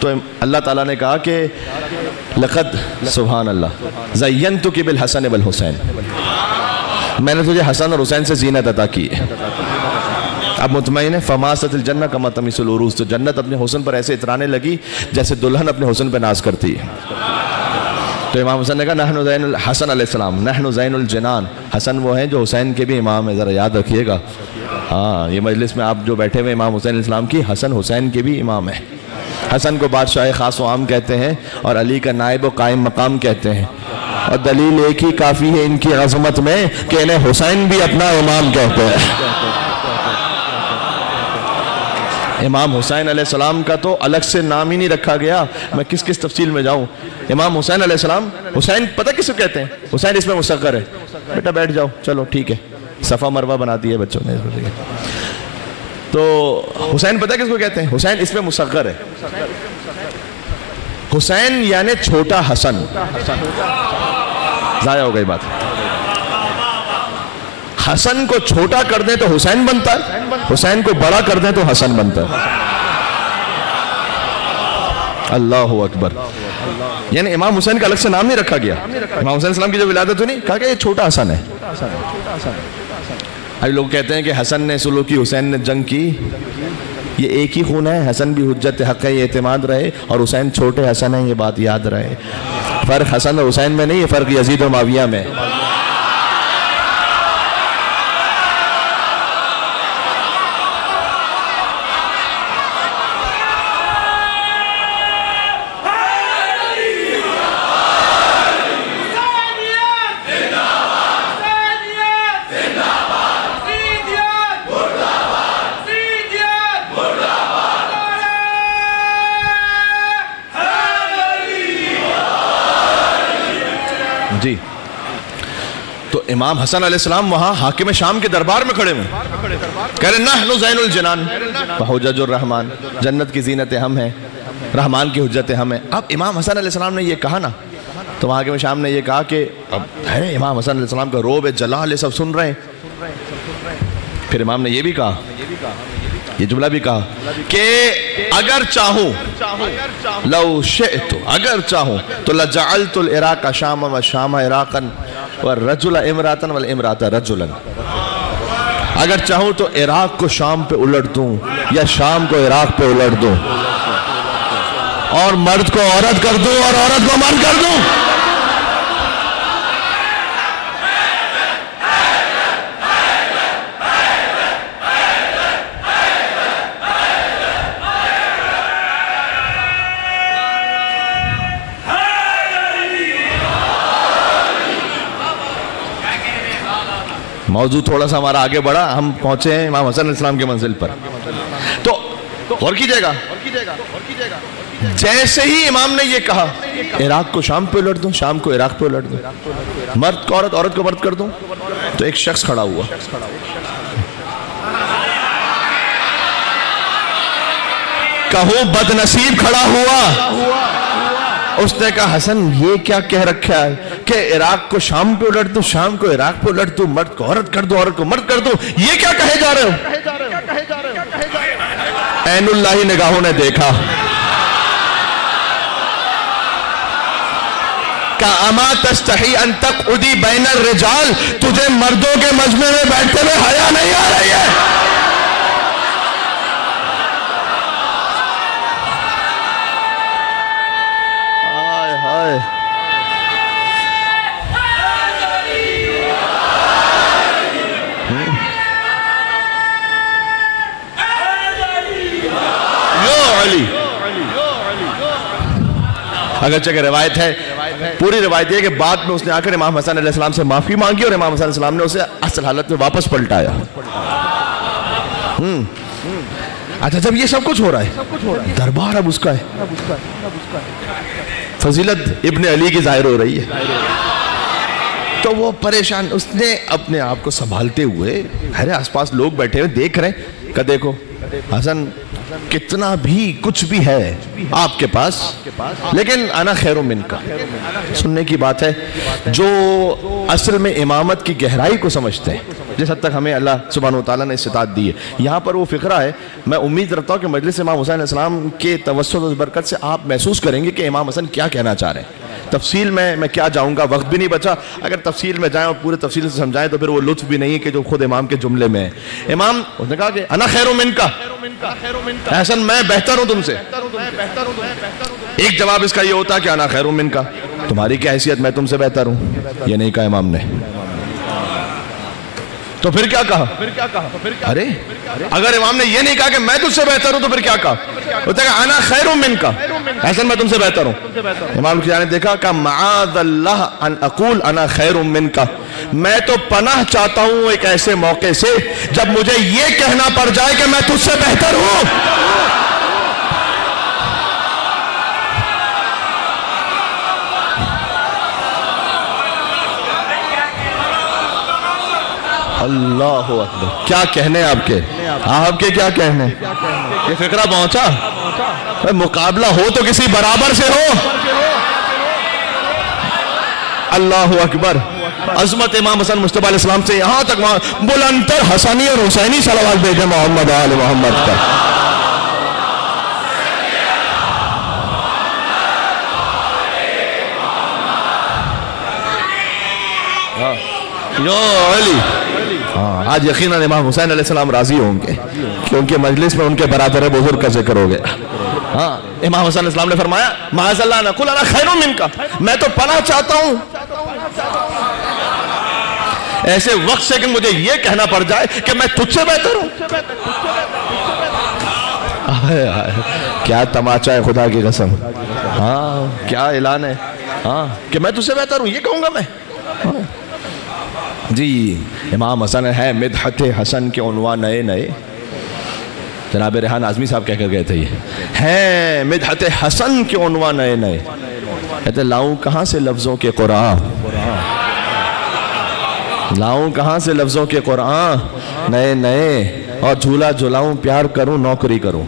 تو اللہ تعالیٰ نے کہا کہ لقد سبحان اللہ زینتک بالحسن والحسین، میں نے تجھے حسن اور حسین سے زینت عطا کی ہے. اب مطمئن ہے فماست الجنہ کما تمیس العروس، تو جنت اپنے حسن پر ایسے اترانے لگی جیسے دلہن اپنے حسن پہ ناز کرتی ہے. تو امام حسن نے کہا نحن زین الحسن علیہ السلام نحن زین الجنان، حسن وہ ہیں جو حسین کے بھی امام ہیں، ذرا یاد رکھیے گا. ہاں یہ مجلس میں آپ جو بیٹھے ہوئے امام حسین علیہ السلام کی، حسن حسین کے بھی امام ہیں. حسن کو بادشاہ خاص و عام کہتے ہیں اور علی کا نائب و قائم مقام کہتے ہیں، اور دلیل ایک ہی کافی ہے ان کی عظمت میں کہ انہیں حسین بھی اپنا امام کہتے ہیں. امام حسین علیہ السلام کا تو الگ سے نام ہی نہیں رکھا گیا، میں کس تفصیل میں جاؤں. امام حسین علیہ السلام، حسین پتہ کس کو کہتے ہیں؟ حسین اس میں مصغر ہے. بیٹا بیٹھ جاؤ، چلو ٹھیک ہے، صفا مروہ بنا دی ہے بچوں نے. تو حسین پتہ کس کو کہتے ہیں؟ حسین اس میں مصغر ہے. حسین یعنی چھوٹا حسن. ضائع ہو گئی بات. حسن کو چھوٹا کر دیں تو حسین بنتا ہے، حسین کو بڑا کر دیں تو حسن بنتا ہے. اللہ اکبر. یعنی امام حسین کا الگ سے نام نہیں رکھا گیا. امام حسین السلام کی جو ولادت ہوئی نہیں، کہا کہ یہ چھوٹا حسن ہے. ابھی لوگ کہتے ہیں کہ حسن نے سلوک کی، حسین نے جنگ کی. یہ ایک ہی خون ہے، حسن بھی حجت حق ہے، یہ اعتماد رہے، اور حسین چھوٹے حسن ہیں، یہ بات یاد رہے. فرق حسن اور حسین میں نہیں، یہ فرق یزید و معاویہ میں. جی تو امام حسن علیہ السلام وہاں حاکم شام کے دربار میں کھڑے ہوئے کہہ رہے نحن زین الجنان وحجج الرحمن، جنت کی زینتیں ہم ہیں، رحمان کی حجتیں ہم ہیں۔ اب امام حسن علیہ السلام نے یہ کہا نا تو وہاں حاکم شام نے یہ کہا کہ اب ہے امام حسن علیہ السلام کا روب جلال ہے، سب سن رہے ہیں۔ پھر امام نے یہ بھی کہا، یہ جملہ بھی کہا کہ اگر چاہوں لو شئت، اگر چاہوں تو لجعلت العراق شاما والشام عراقا والرجل امراتا والامرات رجلا، اگر چاہوں تو عراق کو شام پہ الٹ دوں یا شام کو عراق پہ الٹ دوں، اور مرد کو عورت کر دوں اور عورت کو مرد کر دوں۔ موضوع تھوڑا سا ہمارا آگے بڑھا، ہم پہنچے ہیں امام حسن علیہ السلام کے منزل پر۔ تو غور کیجئے گا، جیسے ہی امام نے یہ کہا عراق کو شام پہ الٹ دوں، شام کو عراق پہ الٹ دوں، مرد کو عورت، عورت کو مرد کر دوں، تو ایک شخص کھڑا ہوا، کہوں بد نصیب کھڑا ہوا، اس نے کہا حسن یہ کیا کہہ رکھا ہے کہ عراق کو شام پہ الٹ دوں، شام کو عراق پہ الٹ دوں، مرد کو عورت کر دوں، عورت کو مرد کر دوں، یہ کیا کہے جا رہے ہو؟ عین اللہ نگاہوں نے دیکھا، کہا اما تستحی ان تقعدی بین الرجال، تجھے مردوں کے مجمع میں بیٹھتے ہوئے حیا نہیں آ رہی ہے؟ اگرچہ کہ روایت ہے، پوری روایت یہ کہ بعد میں اس نے آ کر امام حسن علیہ السلام سے معافی مانگی اور امام حسن علیہ السلام نے اسے اصل حالت میں واپس پلٹایا۔ اچھا جب یہ سب کچھ ہو رہا ہے، دربار اب اس کا ہے، فضیلت ابن علی کی ظاہر ہو رہی ہے، تو وہ پریشان، اس نے اپنے آپ کو سنبھالتے ہوئے، آس پاس لوگ بیٹھے ہوئے دیکھ رہے ہیں کہ دیکھو حسن کتنا بھی کچھ بھی ہے آپ کے پاس، لیکن انا خیر من کا۔ سننے کی بات ہے جو اصل میں امامت کی گہرائی کو سمجھتے ہیں، جس حد تک ہمیں اللہ سبحانہ وتعالیٰ نے استطاعت دی ہے، یہاں پر وہ فقرہ ہے، میں امید رکھتا ہوں کہ مجلس امام حسین علیہ السلام کے توسط و برکت سے آپ محسوس کریں گے کہ امام حسن کیا کہنا چاہ رہے ہیں۔ تفصیل میں کیا جاؤں گا، وقت بھی نہیں بچا، اگر تفصیل میں جائیں اور پورے تفصیل سے سمجھائیں تو پھر وہ لطف بھی نہیں ہے کہ جو خود امام کے جملے میں ہے۔ امام اس نے کہا کہ انا خیر من کا، حسن میں بہتر ہوں تم سے۔ ایک جواب اس کا یہ ہوتا کہ انا خیر من کا، تمہاری کیا حیثیت، میں تم سے بہتر ہوں، یہ نہیں کہا امام نے۔ تو پھر کیا کہا؟ ارے اگر امام نے یہ نہیں کہا کہ میں تجھ سے بہتر ہوں تو پھر کیا کہا؟ ہوتا ہے کہ انا خیر من کا، حسن میں تم سے بہتر ہوں۔ امام کی جانب دیکھا کہ معاذ اللہ ان اقول انا خیر من کا، میں تو پناہ چاہتا ہوں ایک ایسے موقع سے جب مجھے یہ کہنا پڑ جائے کہ میں تجھ سے بہتر ہوں۔ اللہ اکبر، کیا کہنے آپ کے کیا کہنے، یہ فکرہ پہنچا، مقابلہ ہو تو کسی برابر سے ہو۔ اللہ اکبر، عظمت امام حسن مصطفیٰ علیہ السلام سے یہاں تک وہاں بلندتر حسنی اور حسینی صلوات بھیجے محمد آل محمد کا۔ یا علی، آج یقیناً امام حسین علیہ السلام راضی ہوں گے کہ ان کے مجلس میں ان کے برادر بزرگ کا ذکر ہو گیا۔ ہاں امام حسین علیہ السلام نے فرمایا معاذ اللہ نقول انا خیر من کا، میں تو پناہ چاہتا ہوں ایسے وقت سے کہ مجھے یہ کہنا پڑ جائے کہ میں تجھ سے بہتر ہوں۔ کیا تماچا ہے خدا کی قسم، ہاں کیا اعلان ہے، ہاں کہ میں تجھ سے بہتر ہوں، یہ کہوں گا میں۔ جی امام حسن ہے، مدحت حسن کے عنوان نئے نئے جناب ریحان اعظمی صاحب کہہ کر گئے تھے، یہ ہے مدحت حسن کے عنوان نئے نئے، کہتے لاؤں کہاں سے لفظوں کے قرآن، لاؤں کہاں سے لفظوں کے قرآن نئے نئے، اور جھولا جھلاؤں پیار کروں نوکری کروں.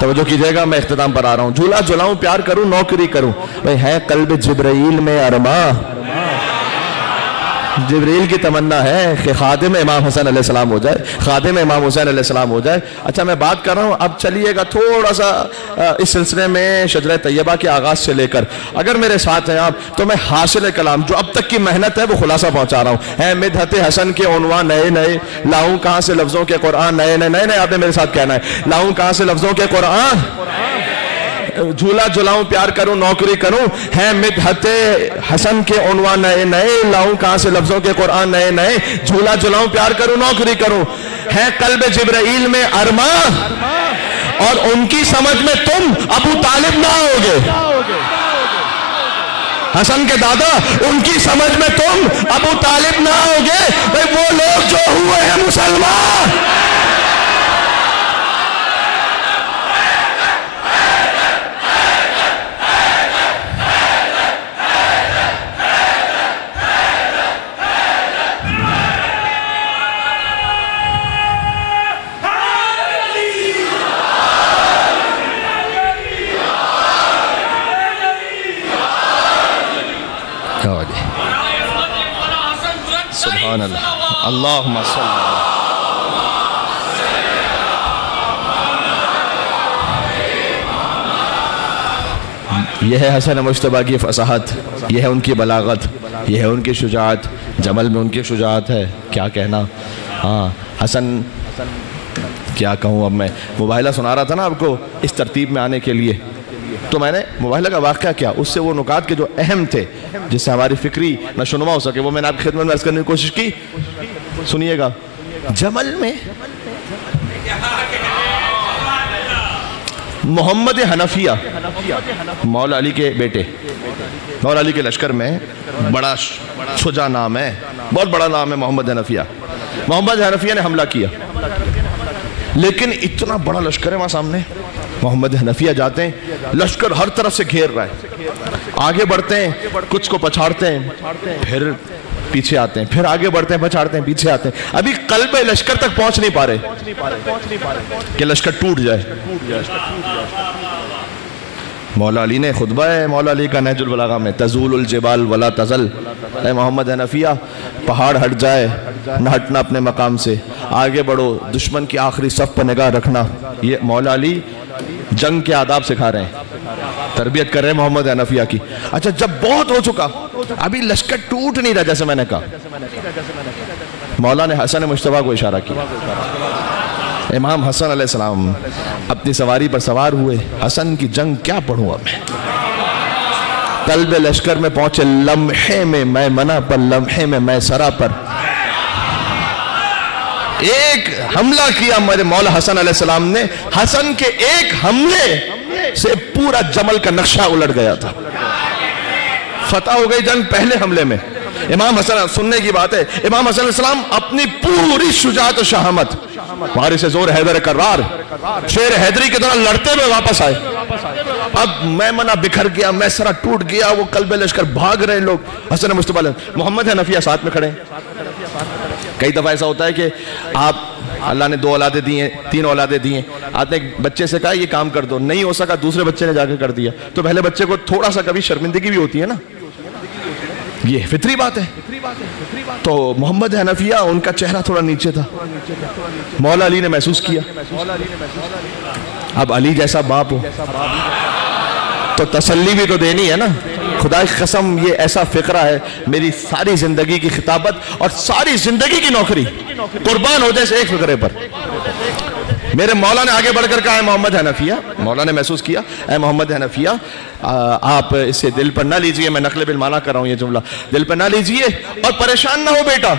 توجہ کیجئے گا، میں اختتام پر آ رہا ہوں. جھولا جھلاؤں پیار کروں نوکری کروں. بھئی ہے قلب جبرائیل میں ارماں، جبریل کی تمنا ہے کہ خادم امام حسن علیہ السلام ہو جائے، خادم امام حسین علیہ السلام ہو جائے. اچھا میں بات کر رہا ہوں، اب چلیے گا تھوڑا سا اس سلسلے میں شجرہ طیبہ کے آغاز سے لے کر، اگر میرے ساتھ ہیں آپ تو میں حاصل کلام جو اب تک کی محنت ہے وہ خلاصہ پہنچا رہا ہوں. ہے مدحت حسن کے عنوان نئے نئے، لاؤں کہاں سے لفظوں کے قرآن نئے نئے. نئے نئے آپ نے میرے ساتھ کہنا ہے، لاؤں کہاں سے لفظوں کے قرآن، جھولا جھلاؤں پیار کروں نوکری کروں. ہے مدحت حسن کے عنوان نئے نئے، لاؤں کہاں سے لفظوں کے قرآن نئے نئے. جھولا جھلاؤں پیار کروں نوکری کروں. ہے قلب جبرائیل میں ارماں، اور ان کی سمجھ میں تم ابو طالب نہ ہوگے. حسن کے دادا، ان کی سمجھ میں تم ابو طالب نہ ہوگے. وہ لوگ جو ہوئے ہیں مسلمان، سبحان اللہ، اللہم صلی اللہ. یہ ہے حسن مجتبیٰ کی فصاحت، یہ ہے ان کی بلاغت، یہ ہے ان کی شجاعت. جمل میں ان کی شجاعت ہے، کیا کہنا. ہاں حسن، کیا کہوں. اب میں مباحلہ سنا رہا تھا نا آپ کو اس ترتیب میں آنے کے لیے، تو میں نے مباحلہ کا واقعہ کیا، اس سے وہ نکات کے جو اہم تھے جس سے ہماری فکری نشوونما ہو سکے، وہ میں نے آپ کی خدمت میں عرض کرنے کی کوشش کی. سنیے گا. جمل میں محمد حنفیہ، مولا علی کے بیٹے، مولا علی کے لشکر میں بڑا شجاع نام ہے، بہت بڑا نام ہے محمد حنفیہ. محمد حنفیہ نے حملہ کیا، لیکن اتنا بڑا لشکر ہے وہاں سامنے. محمد حنفیہ جاتے ہیں، لشکر ہر طرف سے گھیر رہا ہے. آگے بڑھتے ہیں، کچھ کو پچھاڑتے ہیں، پھر پیچھے آتے ہیں، پھر آگے بڑھتے ہیں، پچھاڑتے ہیں، پیچھے آتے ہیں. ابھی قلب لشکر تک پہنچ نہیں پا رہے کہ لشکر ٹوٹ جائے. مولا علی نے خطبہ ہے، مولا علی کا نہج البلاغہ میں، تزول الجبال ولا تزل. اے محمد حنفیہ، پہاڑ ہٹ جائے، نہ ہٹنا اپنے مقام سے، آگے بڑھو، دشمن کی آخری صف پر نگاہ رکھنا. یہ مولا علی جنگ کے آداب سکھا رہے ہیں، تربیت کر رہے ہیں محمد حنفیہ کی. اچھا جب بہت ہو چکا، ابھی لشکر ٹوٹ نہیں رہا، جیسے میں نے کہا، مولا نے حسن مجتبیٰ کو اشارہ کیا. امام حسن علیہ السلام اپنی سواری پر سوار ہوئے. حسن کی جنگ کیا پڑھوں اب میں. قلب لشکر میں پہنچے، لمحے میں میں منع پر، لمحے میں میں سرا پر. ایک حملہ کیا میرے مولا حسن علیہ السلام نے، حسن کے ایک حملے سے پورا جمل کا نقشہ الٹ گیا تھا. فتح ہو گئی جنگ پہلے حملے میں. امام حسن، سننے کی بات ہے، امام حسن علیہ السلام اپنی پوری شجاعت و شہامت، وارث زور حیدر کرار، شیر حیدری کی طرح لڑتے ہوئے واپس آئے. اب میمنہ بکھر گیا، میسرہ ٹوٹ گیا، وہ قلب لشکر بھاگ رہے لوگ. حسن مجتبیٰ، محمد حنفیہ ساتھ میں کھڑے. کئی دفعہ ایسا ہوتا ہے کہ آپ، اللہ نے 2 اولادیں دی ہیں، 3 اولادیں دی ہیں، آپ نے ایک بچے سے کہا یہ کام کر دو، نہیں ہو سکا، دوسرے بچے نے جا کے کر دیا، تو پہلے بچے کو تھوڑا سا کبھی شرمندگی بھی ہوتی ہے نا، یہ فطری بات ہے. تو محمد حنفیہ، ان کا چہرہ تھوڑا نیچے تھا. مولا علی نے محسوس کیا، اب علی جیسا باپ ہو تو تسلی بھی تو دینی ہے نا. خدا کی قسم یہ ایسا فقرہ ہے، میری ساری زندگی کی خطابت اور ساری زندگی کی نوکری قربان ہو جائے اس ایک فقرے پر. میرے مولا نے آگے بڑھ کر کہا، اے محمد حنفیہ، مولا نے محسوس کیا، اے محمد حنفیہ، آپ اسے دل پر نہ لیجئے، میں نقل بالمعنی کر رہا ہوں یہ جملہ، دل پر نہ لیجئے اور پریشان نہ ہو بیٹا،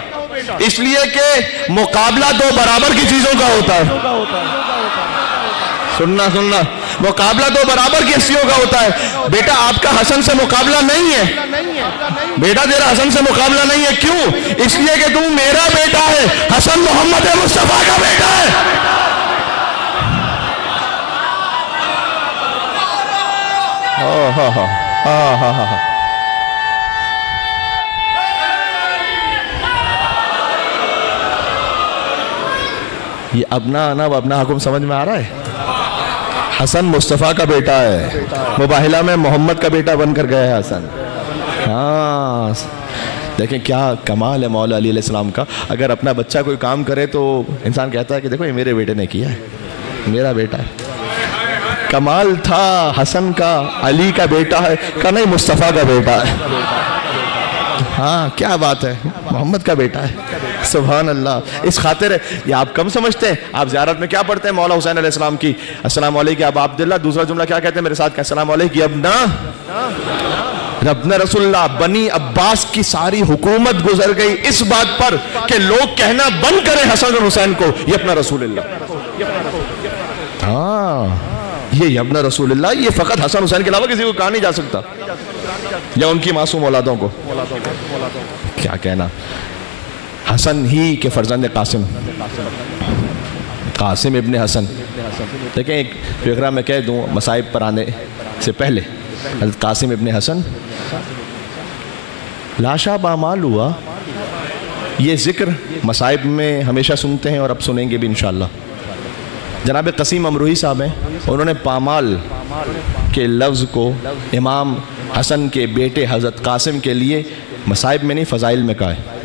اس لیے کہ مقابلہ 2 برابر کی چیزوں کا ہوتا ہے. سننا مقابلہ 2 برابر کی حصیوں کا ہوتا ہے. بیٹا آپ کا حسن سے مقابلہ نہیں ہے، بیٹا تیرا حسن سے مقابلہ نہیں ہے. کیوں؟ اس لیے کہ تم میرا بیٹا ہے، حسن محمد مصطفیٰ کا بیٹا ہے. یہ ابنا آنا و ابنا حکم سمجھ میں آ رہا ہے؟ حسن مصطفیٰ کا بیٹا ہے، مباہلہ میں محمد کا بیٹا بن کر گیا ہے حسن. ہاں دیکھیں کیا کمال ہے مولا علی علیہ السلام کا. اگر اپنا بچہ کوئی کام کرے تو انسان کہتا ہے کہ دیکھو یہ میرے بیٹے نے کیا ہے، میرا بیٹا ہے. کمال تھا حسن کا، علی کا بیٹا ہے کہ نہیں مصطفیٰ کا بیٹا ہے. ہاں کیا بات ہے، محمد کا بیٹا ہے. سبحان اللہ. اس خاطر یہ آپ کم سمجھتے ہیں. آپ زیارت میں کیا پڑھتے ہیں مولا حسین علیہ السلام کی؟ السلام علیکم ابا عبداللہ. دوسرا جملہ کیا کہتے ہیں میرے ساتھ؟ السلام علیکم ابنا ابن رسول اللہ. بنی عباس کی ساری حکومت گزر گئی اس بات پر کہ لوگ کہنا بند کریں حسن اور حسین کو یہ اپنا رسول اللہ. ہاں یہ ابن رسول اللہ، یہ فقط حسن حسین کے علاوہ کسی کو کہا نہیں جا سکتا، یا ان کی معصوم اولادوں کو. کیا کہنا. حسن ہی کے فرزند قاسم، قاسم ابن حسن. دیکھیں ایک فقرہ میں کہہ دوں مصائب پر آنے سے پہلے، حضرت قاسم ابن حسن لاشا بامال ہوا. یہ ذکر مصائب میں ہمیشہ سنتے ہیں اور اب سنیں گے بھی انشاءاللہ. جناب قسیم امروہی صاحب ہیں، انہوں نے پامال کے لفظ کو امام حسن کے بیٹے حضرت قاسم کے لیے مصائب میں نہیں فضائل میں کہا ہے.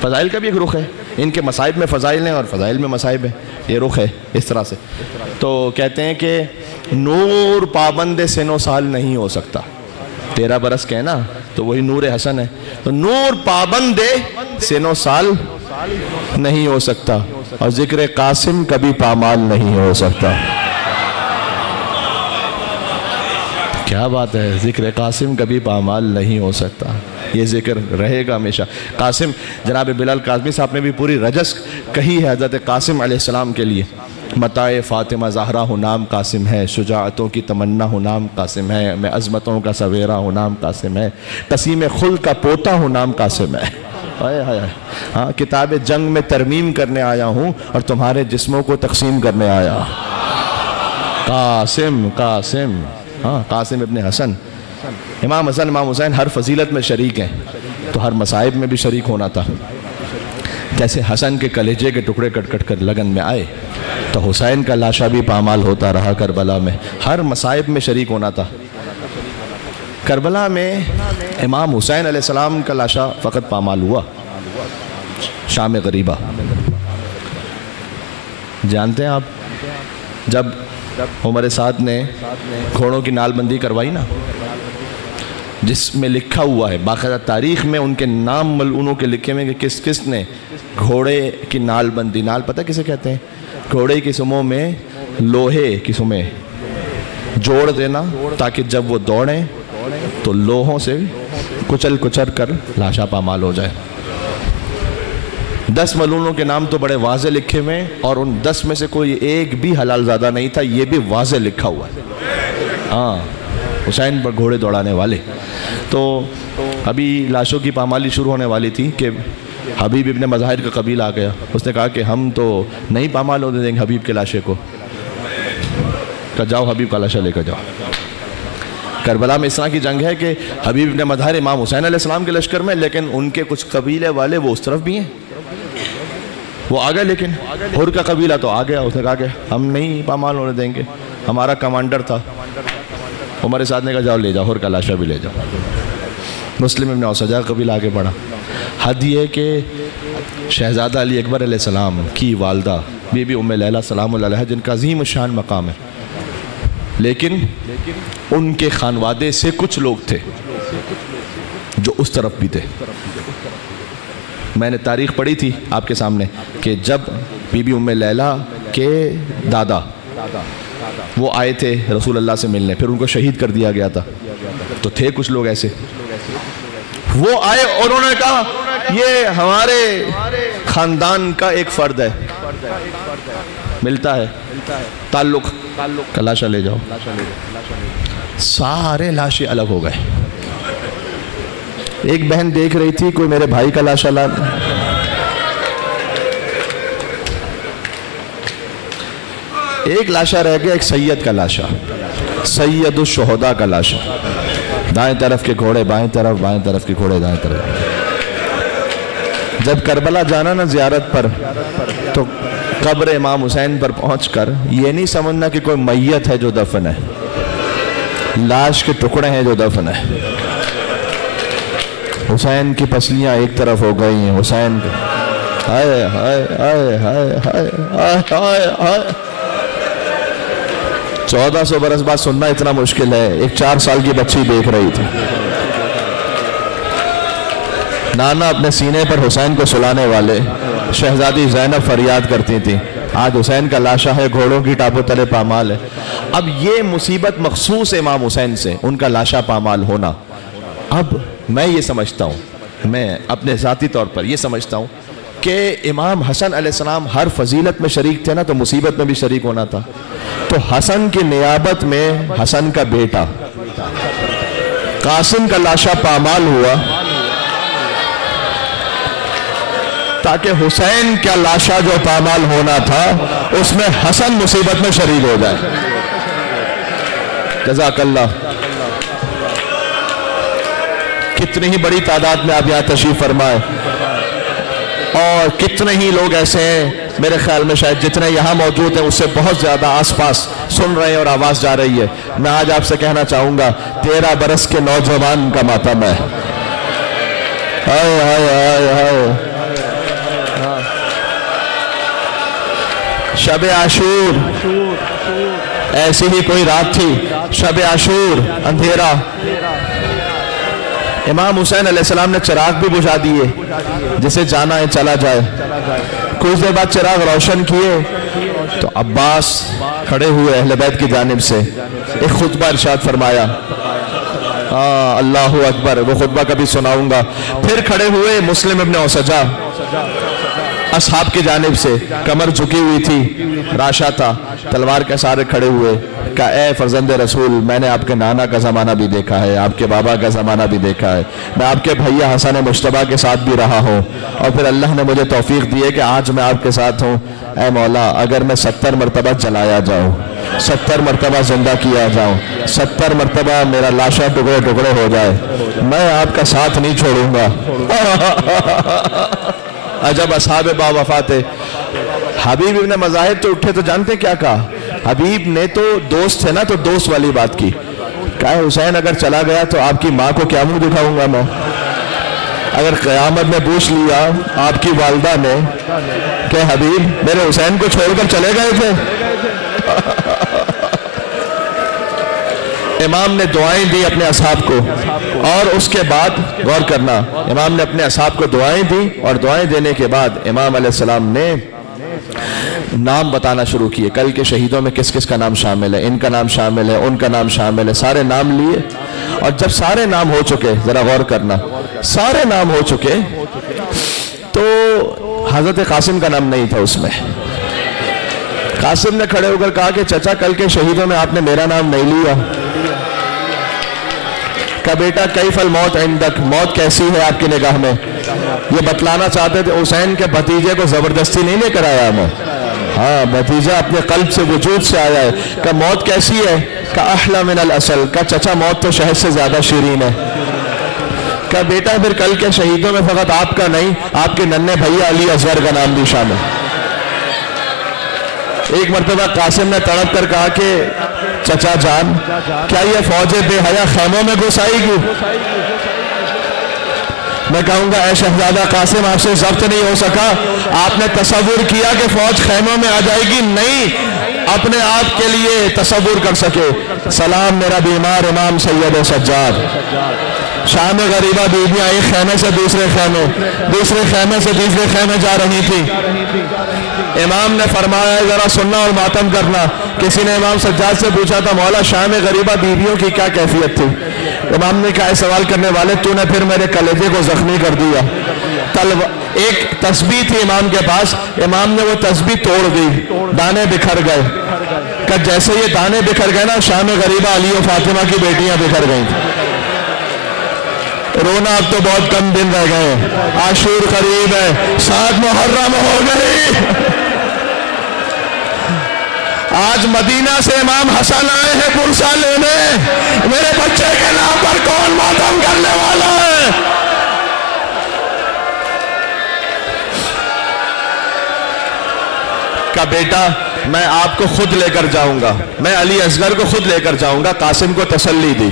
فضائل کا بھی ایک رخ ہے، ان کے مصائب میں فضائل ہیں اور فضائل میں مصائب ہیں، یہ رخ ہے اس طرح سے. تو کہتے ہیں کہ نور پابند سن و سال نہیں ہو سکتا. 13 برس کہنا تو وہی نور حسن ہے. تو نور پابند سن و سال نہیں ہو سکتا اور ذکر قاسم کبھی پامال نہیں ہو سکتا. کیا بات ہے، ذکر قاسم کبھی پامال نہیں ہو سکتا، یہ ذکر رہے گا ہمیشہ. قاسم جناب بلال کاظمی صاحب نے بھی پوری رجس کہی ہے حضرت قاسم علیہ السلام کے لیے. متاع فاطمہ زہرا ہوں نام قاسم ہے، شجاعتوں کی تمنا ہوں نام قاسم ہے، میں عظمتوں کا سویرا ہوں نام قاسم ہے، قسیم خلد کا پوتا ہوں نام قاسم ہے. ہاں کتاب جنگ میں ترمیم کرنے آیا ہوں اور تمہارے جسموں کو تقسیم کرنے آیا. قاسم قاسم ہاں قاسم ابن حسن. امام حسن امام حسین ہر فضیلت میں شریک ہیں تو ہر مصائب میں بھی شریک ہونا تھا. جیسے حسن کے کلیجے کے ٹکڑے کٹ کٹ کر لگن میں آئے تو حسین کا لاشا بھی پامال ہوتا رہا کربلا میں. ہر مصائب میں شریک ہونا تھا. کربلا میں امام حسین علیہ السلام کا لاشا فقط پامال ہوا. شام غریبہ جانتے ہیں آپ، جب عمر سعد نے گھوڑوں کی نال بندی کروائی نا، جس میں لکھا ہوا ہے باقاعدہ تاریخ میں ان کے نام ملعونوں کے لکھے میں کہ کس کس نے گھوڑے کی نال بندی. نال پتہ کسے کہتے ہیں؟ گھوڑے کی سموں میں لوہے کی سمیں جوڑ دینا تاکہ جب وہ دوڑیں تو لوہوں سے کچل کچر کر لاشا پامال ہو جائے. 10 ملعونوں کے نام تو بڑے واضح لکھے ہوئے اور ان 10 میں سے کوئی ایک بھی حلال زادہ نہیں تھا، یہ بھی واضح لکھا ہوا ہے. ہاں حسین پر گھوڑے دوڑانے والے. تو ابھی لاشوں کی پامالی شروع ہونے والی تھی کہ حبیب ابن مظاہر کا قبیل آ گیا. اس نے کہا کہ ہم تو نہیں پامال ہونے دیں گے حبیب کے لاشے کو. کہا جاؤ حبیب کا لاشا لے کر جاؤ. کربلا میں اس طرح کی جنگ ہے کہ حبیب ابن مظاہر امام حسین علیہ السلام کے لشکر میں، لیکن ان کے کچھ قبیلے والے وہ اس طرف بھی ہیں، وہ آ گئے. لیکن حر کا قبیلہ تو آ گیا. اس نے کہا کہ ہم نہیں پامال ہونے دیں گے. ہمارا کمانڈر تھا. عمر سعد نے کہا جاؤ لے جاؤ، حر کا لاشا بھی لے جاؤ. مسلم ابن اوسجا قبیلہ آگے بڑھا. حد یہ کہ شہزادہ علی اکبر علیہ السلام کی والدہ بی بی ام لیلہ سلام اللہ علیہ جن کا عظیم الشان مقام ہے، لیکن ان کے خانوادے سے کچھ لوگ تھے جو اس طرف بھی تھے. میں نے تاریخ پڑھی تھی آپ کے سامنے کہ جب بی بی ام لیلہ کے دادا وہ آئے تھے رسول اللہ سے ملنے، پھر ان کو شہید کر دیا گیا تھا، تو تھے کچھ لوگ ایسے، وہ آئے اور انہوں نے کہا یہ ہمارے خاندان کا ایک فرد ہے، ملتا ہے تعلق کا لاشا لے جاؤ. سارے لاشے الگ ہو گئے. ایک بہن دیکھ رہی تھی کوئی میرے بھائی کا لاشا لا، ایک لاشا رہ گیا، ایک سید کا لاشا، سید الشہداء کا لاشا. دائیں طرف کے گھوڑے بائیں طرف، بائیں طرف کے گھوڑے دائیں طرف. جب کربلا جانا نا زیارت پر تو قبر امام حسین پر پہنچ کر یہ نہیں سمجھنا کہ کوئی میت ہے جو دفن ہے، لاش کے ٹکڑے ہیں جو دفن ہے۔ حسین کی پسلیاں ایک طرف ہو گئی ہیں، حسین ہائے ہائے ہائے ہائے ہائے ہائے ہائے 1400 برس بعد سننا اتنا مشکل ہے۔ ایک 4 سال کی بچی دیکھ رہی تھی، نانا اپنے سینے پر حسین کو سلانے والے، شہزادی زینب فریاد کرتی تھی، آج حسین کا لاشا ہے، گھوڑوں کی ٹاپوں تلے پامال ہے۔ اب یہ مصیبت مخصوص امام حسین سے، ان کا لاشا پامال ہونا۔ اب میں یہ سمجھتا ہوں، میں اپنے ذاتی طور پر یہ سمجھتا ہوں کہ امام حسن علیہ السلام ہر فضیلت میں شریک تھے نا، تو مصیبت میں بھی شریک ہونا تھا۔ تو حسن کی نیابت میں حسن کا بیٹا قاسم کا لاشا پامال ہوا تاکہ حسین کا لاشا جو پامال ہونا تھا اس میں حسن مصیبت میں شریک ہو جائے۔ جزاک اللہ۔ کتنی ہی بڑی تعداد میں آپ یہاں تشریف فرمائے، اور کتنے ہی لوگ ایسے ہیں، میرے خیال میں شاید جتنے یہاں موجود ہیں اس سے بہت زیادہ آس پاس سن رہے ہیں اور آواز جا رہی ہے۔ میں آج آپ سے کہنا چاہوں گا 13 برس کے نوجوان کا ماتم ہے۔ ہائے ہائے ہائے ہائے۔ شب عاشور ایسی ہی کوئی رات تھی، شب عاشور اندھیرا، امام حسین علیہ السلام نے چراغ بھی بجھا دیے، جسے جانا ہے چلا جائے۔ کچھ دیر بعد چراغ روشن کیے تو عباس کھڑے ہوئے اہل بیت کی جانب سے، ایک خطبہ ارشاد فرمایا، اللہ اکبر، وہ خطبہ کبھی سناؤں گا۔ پھر کھڑے ہوئے مسلم ابن اوسجہ اصحاب کی جانب سے، کمر جھکی ہوئی تھی، راشا تھا، تلوار کے سارے کھڑے ہوئے، کہا اے فرزند رسول، میں نے آپ کے نانا کا زمانہ بھی دیکھا ہے، آپ کے بابا کا زمانہ بھی دیکھا ہے، میں آپ کے بھیا حسن مجتبیٰ کے ساتھ بھی رہا ہوں، اور پھر اللہ نے مجھے توفیق دی ہے کہ آج میں آپ کے ساتھ ہوں۔ اے مولا، اگر میں 70 مرتبہ جلایا جاؤں، 70 مرتبہ زندہ کیا جاؤں، 70 مرتبہ میرا لاشا ٹکڑے ٹکڑے ہو جائے، میں آپ کا ساتھ نہیں چھوڑوں گا۔ عجب اصحاب با وفا تھے۔ حبیب ابن مظاہر تو اٹھے تو جانتے کیا کہا؟ حبیب نے تو دوست تھے نا، تو دوست والی بات کی، کہا حسین اگر چلا گیا تو آپ کی ماں کو کیا منہ دکھاؤں گا میں؟ اگر قیامت میں پوچھ لیا آپ کی والدہ نے کہ حبیب میرے حسین کو چھوڑ کر چلے گئے تھے۔ امام نے دعائیں دی اپنے اصحاب کو، اور اس کے بعد غور کرنا، امام نے اپنے اصحاب کو دعائیں دی، اور دعائیں دینے کے بعد امام علیہ السلام نے نام بتانا شروع کیے، کل کے شہیدوں میں کس کس کا نام شامل ہے، ان کا نام شامل ہے، ان کا نام شامل ہے، سارے نام لیے۔ اور جب سارے نام ہو چکے، ذرا غور کرنا، سارے نام ہو چکے تو حضرت قاسم کا نام نہیں تھا اس میں۔ قاسم نے کھڑے ہو کر کہا کہ چچا کل کے شہیدوں میں آپ نے میرا نام نہیں لیا۔ کہ بیٹا کیف الموت عندک، موت کیسی ہے آپ کی نگاہ میں؟ یہ بتلانا چاہتے تھے حسین کے بھتیجے کو زبردستی نہیں لے کر آیا میں، ہاں بھتیجا اپنے قلب سے وجود سے آیا ہے۔ کہ موت کیسی ہے؟ کہ احلی من العسل، کہ چچا موت تو شہد سے زیادہ شیرین ہے۔ کہ بیٹا پھر کل کے شہیدوں میں فقط آپ کا نہیں، آپ کے ننھے بھیا علی اصغر کا نام بھی شامل۔ ایک مرتبہ قاسم نے تڑپ کر کہا کہ چچا جان، کیا یہ فوج بے حیا خیموں میں گھس آئے گی؟ میں کہوں گا اے شہزادہ قاسم، آپ سے ضبط نہیں ہو سکا، آپ نے تصور کیا کہ فوج خیموں میں آ جائے گی، نہیں، اپنے آپ کے لیے تصور کر سکے۔ سلام میرا بیمار امام سید سجاد، شام غریبہ بیویاں ایک خیمے سے دوسرے خیمے، دوسرے خیمے سے تیسرے خیمے جا رہی تھی۔ امام نے فرمایا ذرا سننا اور ماتم کرنا۔ کسی نے امام سجاد سے پوچھا تھا مولا شام غریبہ بیویوں کی کیا کیفیت تھی؟ امام نے کہا سوال کرنے والے تو نے پھر میرے کلیجے کو زخمی کر دیا۔ ایک تسبیح تھی امام کے پاس، امام نے وہ تسبیح توڑ دی، دانے بکھر گئے۔ کہ جیسے یہ دانے بکھر گئے نا، شام غریبہ علی و فاطمہ کی بیٹیاں بکھر گئیں۔ رونا اب تو بہت کم دن رہ گئے، عاشور قریب ہے، 7 محرم ہو گئی۔ آج مدینہ سے امام حسن آئے ہیں پرسہ لینے، میرے بچے کے نام پر کون ماتم کرنے والا ہے؟ کہا بیٹا میں آپ کو خود لے کر جاؤں گا، میں علی اصغر کو خود لے کر جاؤں گا۔ قاسم کو تسلی دی۔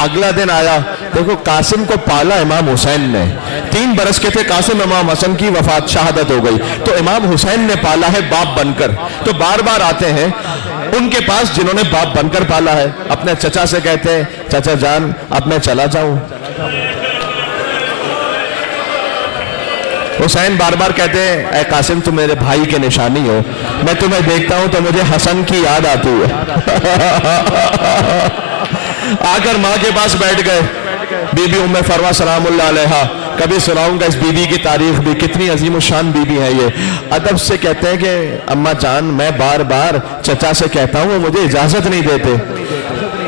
اگلا دن آیا، دیکھو قاسم کو پالا امام حسین نے، 3 برس کے تھے قاسم، امام حسن کی وفات شہادت ہو گئی، تو امام حسین نے پالا ہے باپ بن کر، تو بار بار آتے ہیں ان کے پاس جنہوں نے باپ بن کر پالا ہے۔ اپنے چچا سے کہتے ہیں چچا جان اب میں چلا جاؤں۔ حسین بار بار کہتے ہیں اے قاسم تم میرے بھائی کے نشانی ہو، میں تمہیں دیکھتا ہوں تو مجھے حسن کی یاد آتی ہے۔ آ کر ماں کے پاس بیٹھ گئے، بی بی ام فروا سلام اللہ علیہا، کبھی سناؤں گا اس بی بی کی تاریخ بھی، کتنی عظیم الشان بی بی ہے یہ۔ ادب سے کہتے ہیں کہ اماں جان میں بار بار چچا سے کہتا ہوں وہ مجھے اجازت نہیں دیتے۔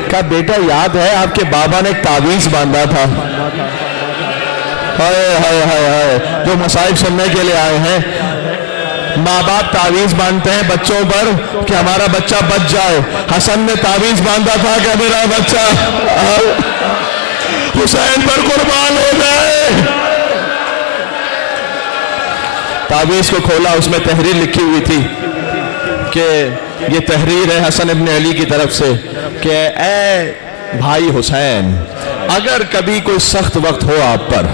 کہا بیٹا یاد ہے آپ کے بابا نے ایک تعویذ باندھا تھا، ہائے ہائے ہائے ہائے، جو مصائب سننے کے لیے آئے ہیں، ماں باپ تعویذ باندھتے ہیں بچوں پر کہ ہمارا بچہ بچ جائے۔ حسن نے تعویذ باندھا تھا کہ میرا بچہ حسین پر قربان ہو جائے۔ تعویذ کو کھولا، اس میں تحریر لکھی ہوئی تھی کہ یہ تحریر ہے حسن ابن علی کی طرف سے کہ اے بھائی حسین، اگر کبھی کوئی سخت وقت ہو آپ پر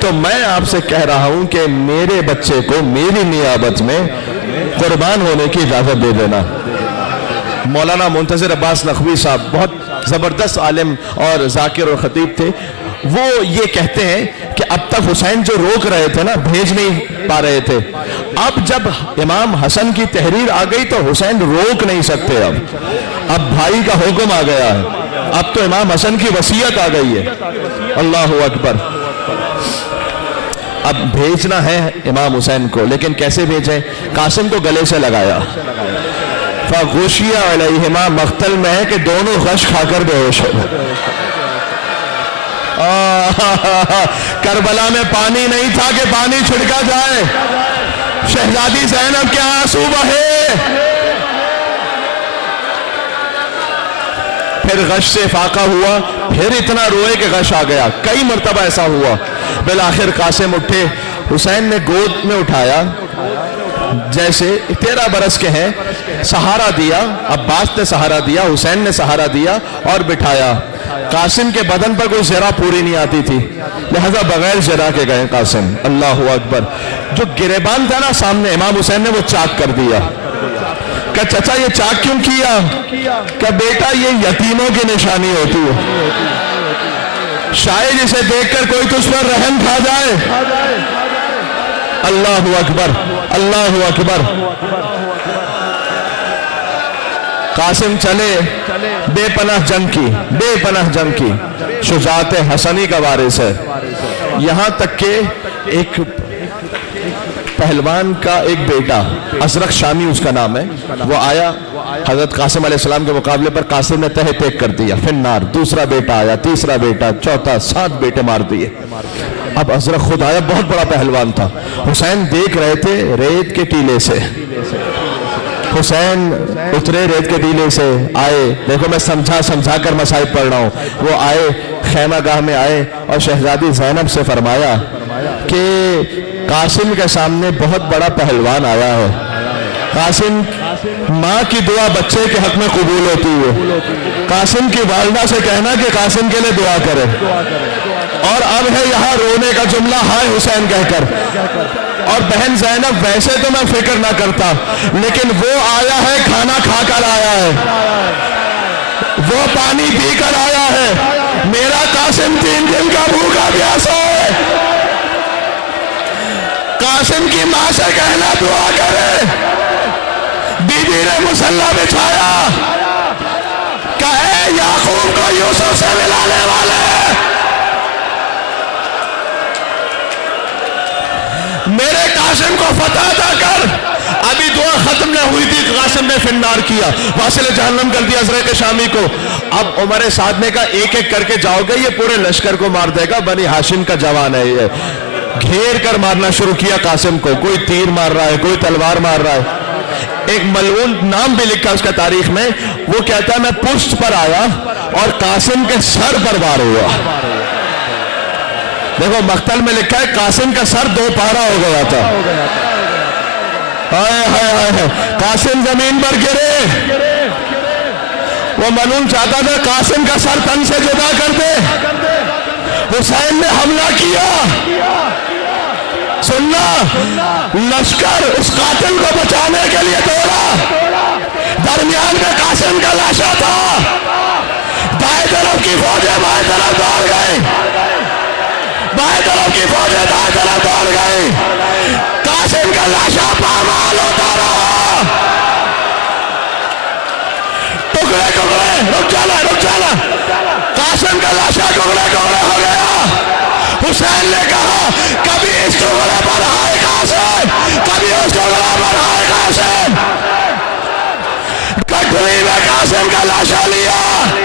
تو میں آپ سے کہہ رہا ہوں کہ میرے بچے کو میری نیابت میں قربان ہونے کی اجازت دے دینا۔ مولانا منتظر عباس نقوی صاحب بہت زبردست عالم اور ذاکر اور خطیب تھے، وہ یہ کہتے ہیں کہ اب تک حسین جو روک رہے تھے نا، بھیج نہیں پا رہے تھے، اب جب امام حسن کی تحریر آ گئی تو حسین روک نہیں سکتے، اب بھائی کا حکم آ گیا ہے، اب تو امام حسن کی وصیت آ گئی ہے۔ اللہ اکبر۔ اب بھیجنا ہے امام حسین کو، لیکن کیسے بھیجیں؟ قاسم کو گلے سے لگایا، فغشی علیہما، مقتل میں ہے کہ دونوں غش کھا کر بے ہوش ہو۔ کربلا میں پانی نہیں تھا کہ پانی چھڑکا جائے، شہزادی زینب کے آنسو بہے، پھر غش سے فاقہ ہوا، پھر اتنا روئے کہ غش آ گیا، کئی مرتبہ ایسا ہوا۔ بالآخر قاسم اٹھے، حسین نے گود میں اٹھایا، جیسے 13 برس کے ہیں، سہارا دیا، عباس نے سہارا دیا، حسین نے سہارا دیا اور بٹھایا۔ قاسم کے بدن پر کوئی زرہ پوری نہیں آتی تھی، لہذا بغیر زرہ کے گئے قاسم۔ اللہ اکبر۔ جو گریبان تھا نا سامنے، امام حسین نے وہ چاک کر دیا۔ کہ چچا یہ چاک کیوں کیا؟ کہ بیٹا یہ یتیموں کی نشانی ہوتی ہے، شاید اسے دیکھ کر کوئی تجھ پر رحم کھا جائے۔ اللہ اکبر، اللہ اکبر۔ قاسم چلے، بے پناہ جنگ کی، بے پناہ جنگ کی، شجاعت حسنی کا وارث ہے۔ یہاں تک کہ ایک پہلوان کا ایک بیٹا، ازرق شامی اس کا نام ہے، وہ آیا حضرت قاسم علیہ السلام کے مقابلے پر، قاسم نے تہہ پیک کر دیا، فنار۔ دوسرا بیٹا آیا، تیسرا بیٹا، چوتھا، 7 بیٹے مار دیے۔ اب ازرق خود آیا، بہت بڑا پہلوان تھا۔ حسین دیکھ رہے تھے ریت کے ٹیلے سے، حسین اترے ریت کے ٹیلے سے، آئے، دیکھو میں سمجھا کر مسائب پڑھ رہا ہوں، وہ آئے، خیمہ گاہ میں آئے اور شہزادی زینب سے فرمایا کہ قاسم کے سامنے بہت بڑا پہلوان آیا ہے، قاسم ماں کی دعا بچے کے حق میں قبول ہوتی ہے، قاسم کی والدہ سے کہنا کہ قاسم کے لئے دعا کرے، اور اب ہے یہاں رونے کا جملہ ہائے حسین کہہ کر۔ اور بہن زینب ویسے تو میں فکر نہ کرتا، لیکن وہ آیا ہے کھانا کھا کر آیا ہے، وہ پانی پی کر آیا ہے، میرا قاسم 3 دن کا بھوکا پیاسا ہے، قاسم کی ماں سے کہنا دعا کرے۔ بی بی نے مصلی بچھایا، کہے یعقوب کو یوسف سے ملانے والے، میرے قاسم کو فتح عطا کر۔ ابھی دعا ختم نہ ہوئی تھی، قاسم نے فنار کیا، واصل جہنم کر دیا ازرق شامی کو۔ اب عمر سعد نے کہا ایک ایک کر کے جاؤ گے، یہ پورے لشکر کو مار دے گا، بنی ہاشم کا جوان ہے یہ۔ گھیر کر مارنا شروع کیا قاسم کو، کوئی تیر مار رہا ہے، کوئی تلوار مار رہا ہے۔ ایک ملعون نام بھی لکھا اس کا تاریخ میں، وہ کہتا ہے میں پشت پر آیا اور قاسم کے سر پر وار ہوا۔ دیکھو مقتل میں لکھا ہے قاسم کا سر 2 پارہ ہو گیا تھا۔ قاسم زمین پر گرے، وہ ملعون چاہتا تھا قاسم کا سر تن سے جدا کر دے، حسین نے حملہ کیا، سننا، لشکر اس قاتل کو بچانے کے لیے دوڑا، درمیان میں قاسم کا لاشا تھا، دائیں طرف کی فوجیں بائیں طرف دوڑ گئی، بائیں طرف کی فوجیں دائیں طرف دوڑ گئی، قاسم کا لاشا پامال ہوتا رہا، ٹکڑے ٹکڑے، رک جانا، قاسم کا لاشا ٹکڑے ٹکڑے ہو گیا، حسین نے کہا کبھی اس ٹکڑے پر آئے قاسم، کبھی اس ٹکڑے پر آئے قاسم، گٹھری میں قاسم کا لاشا لیا،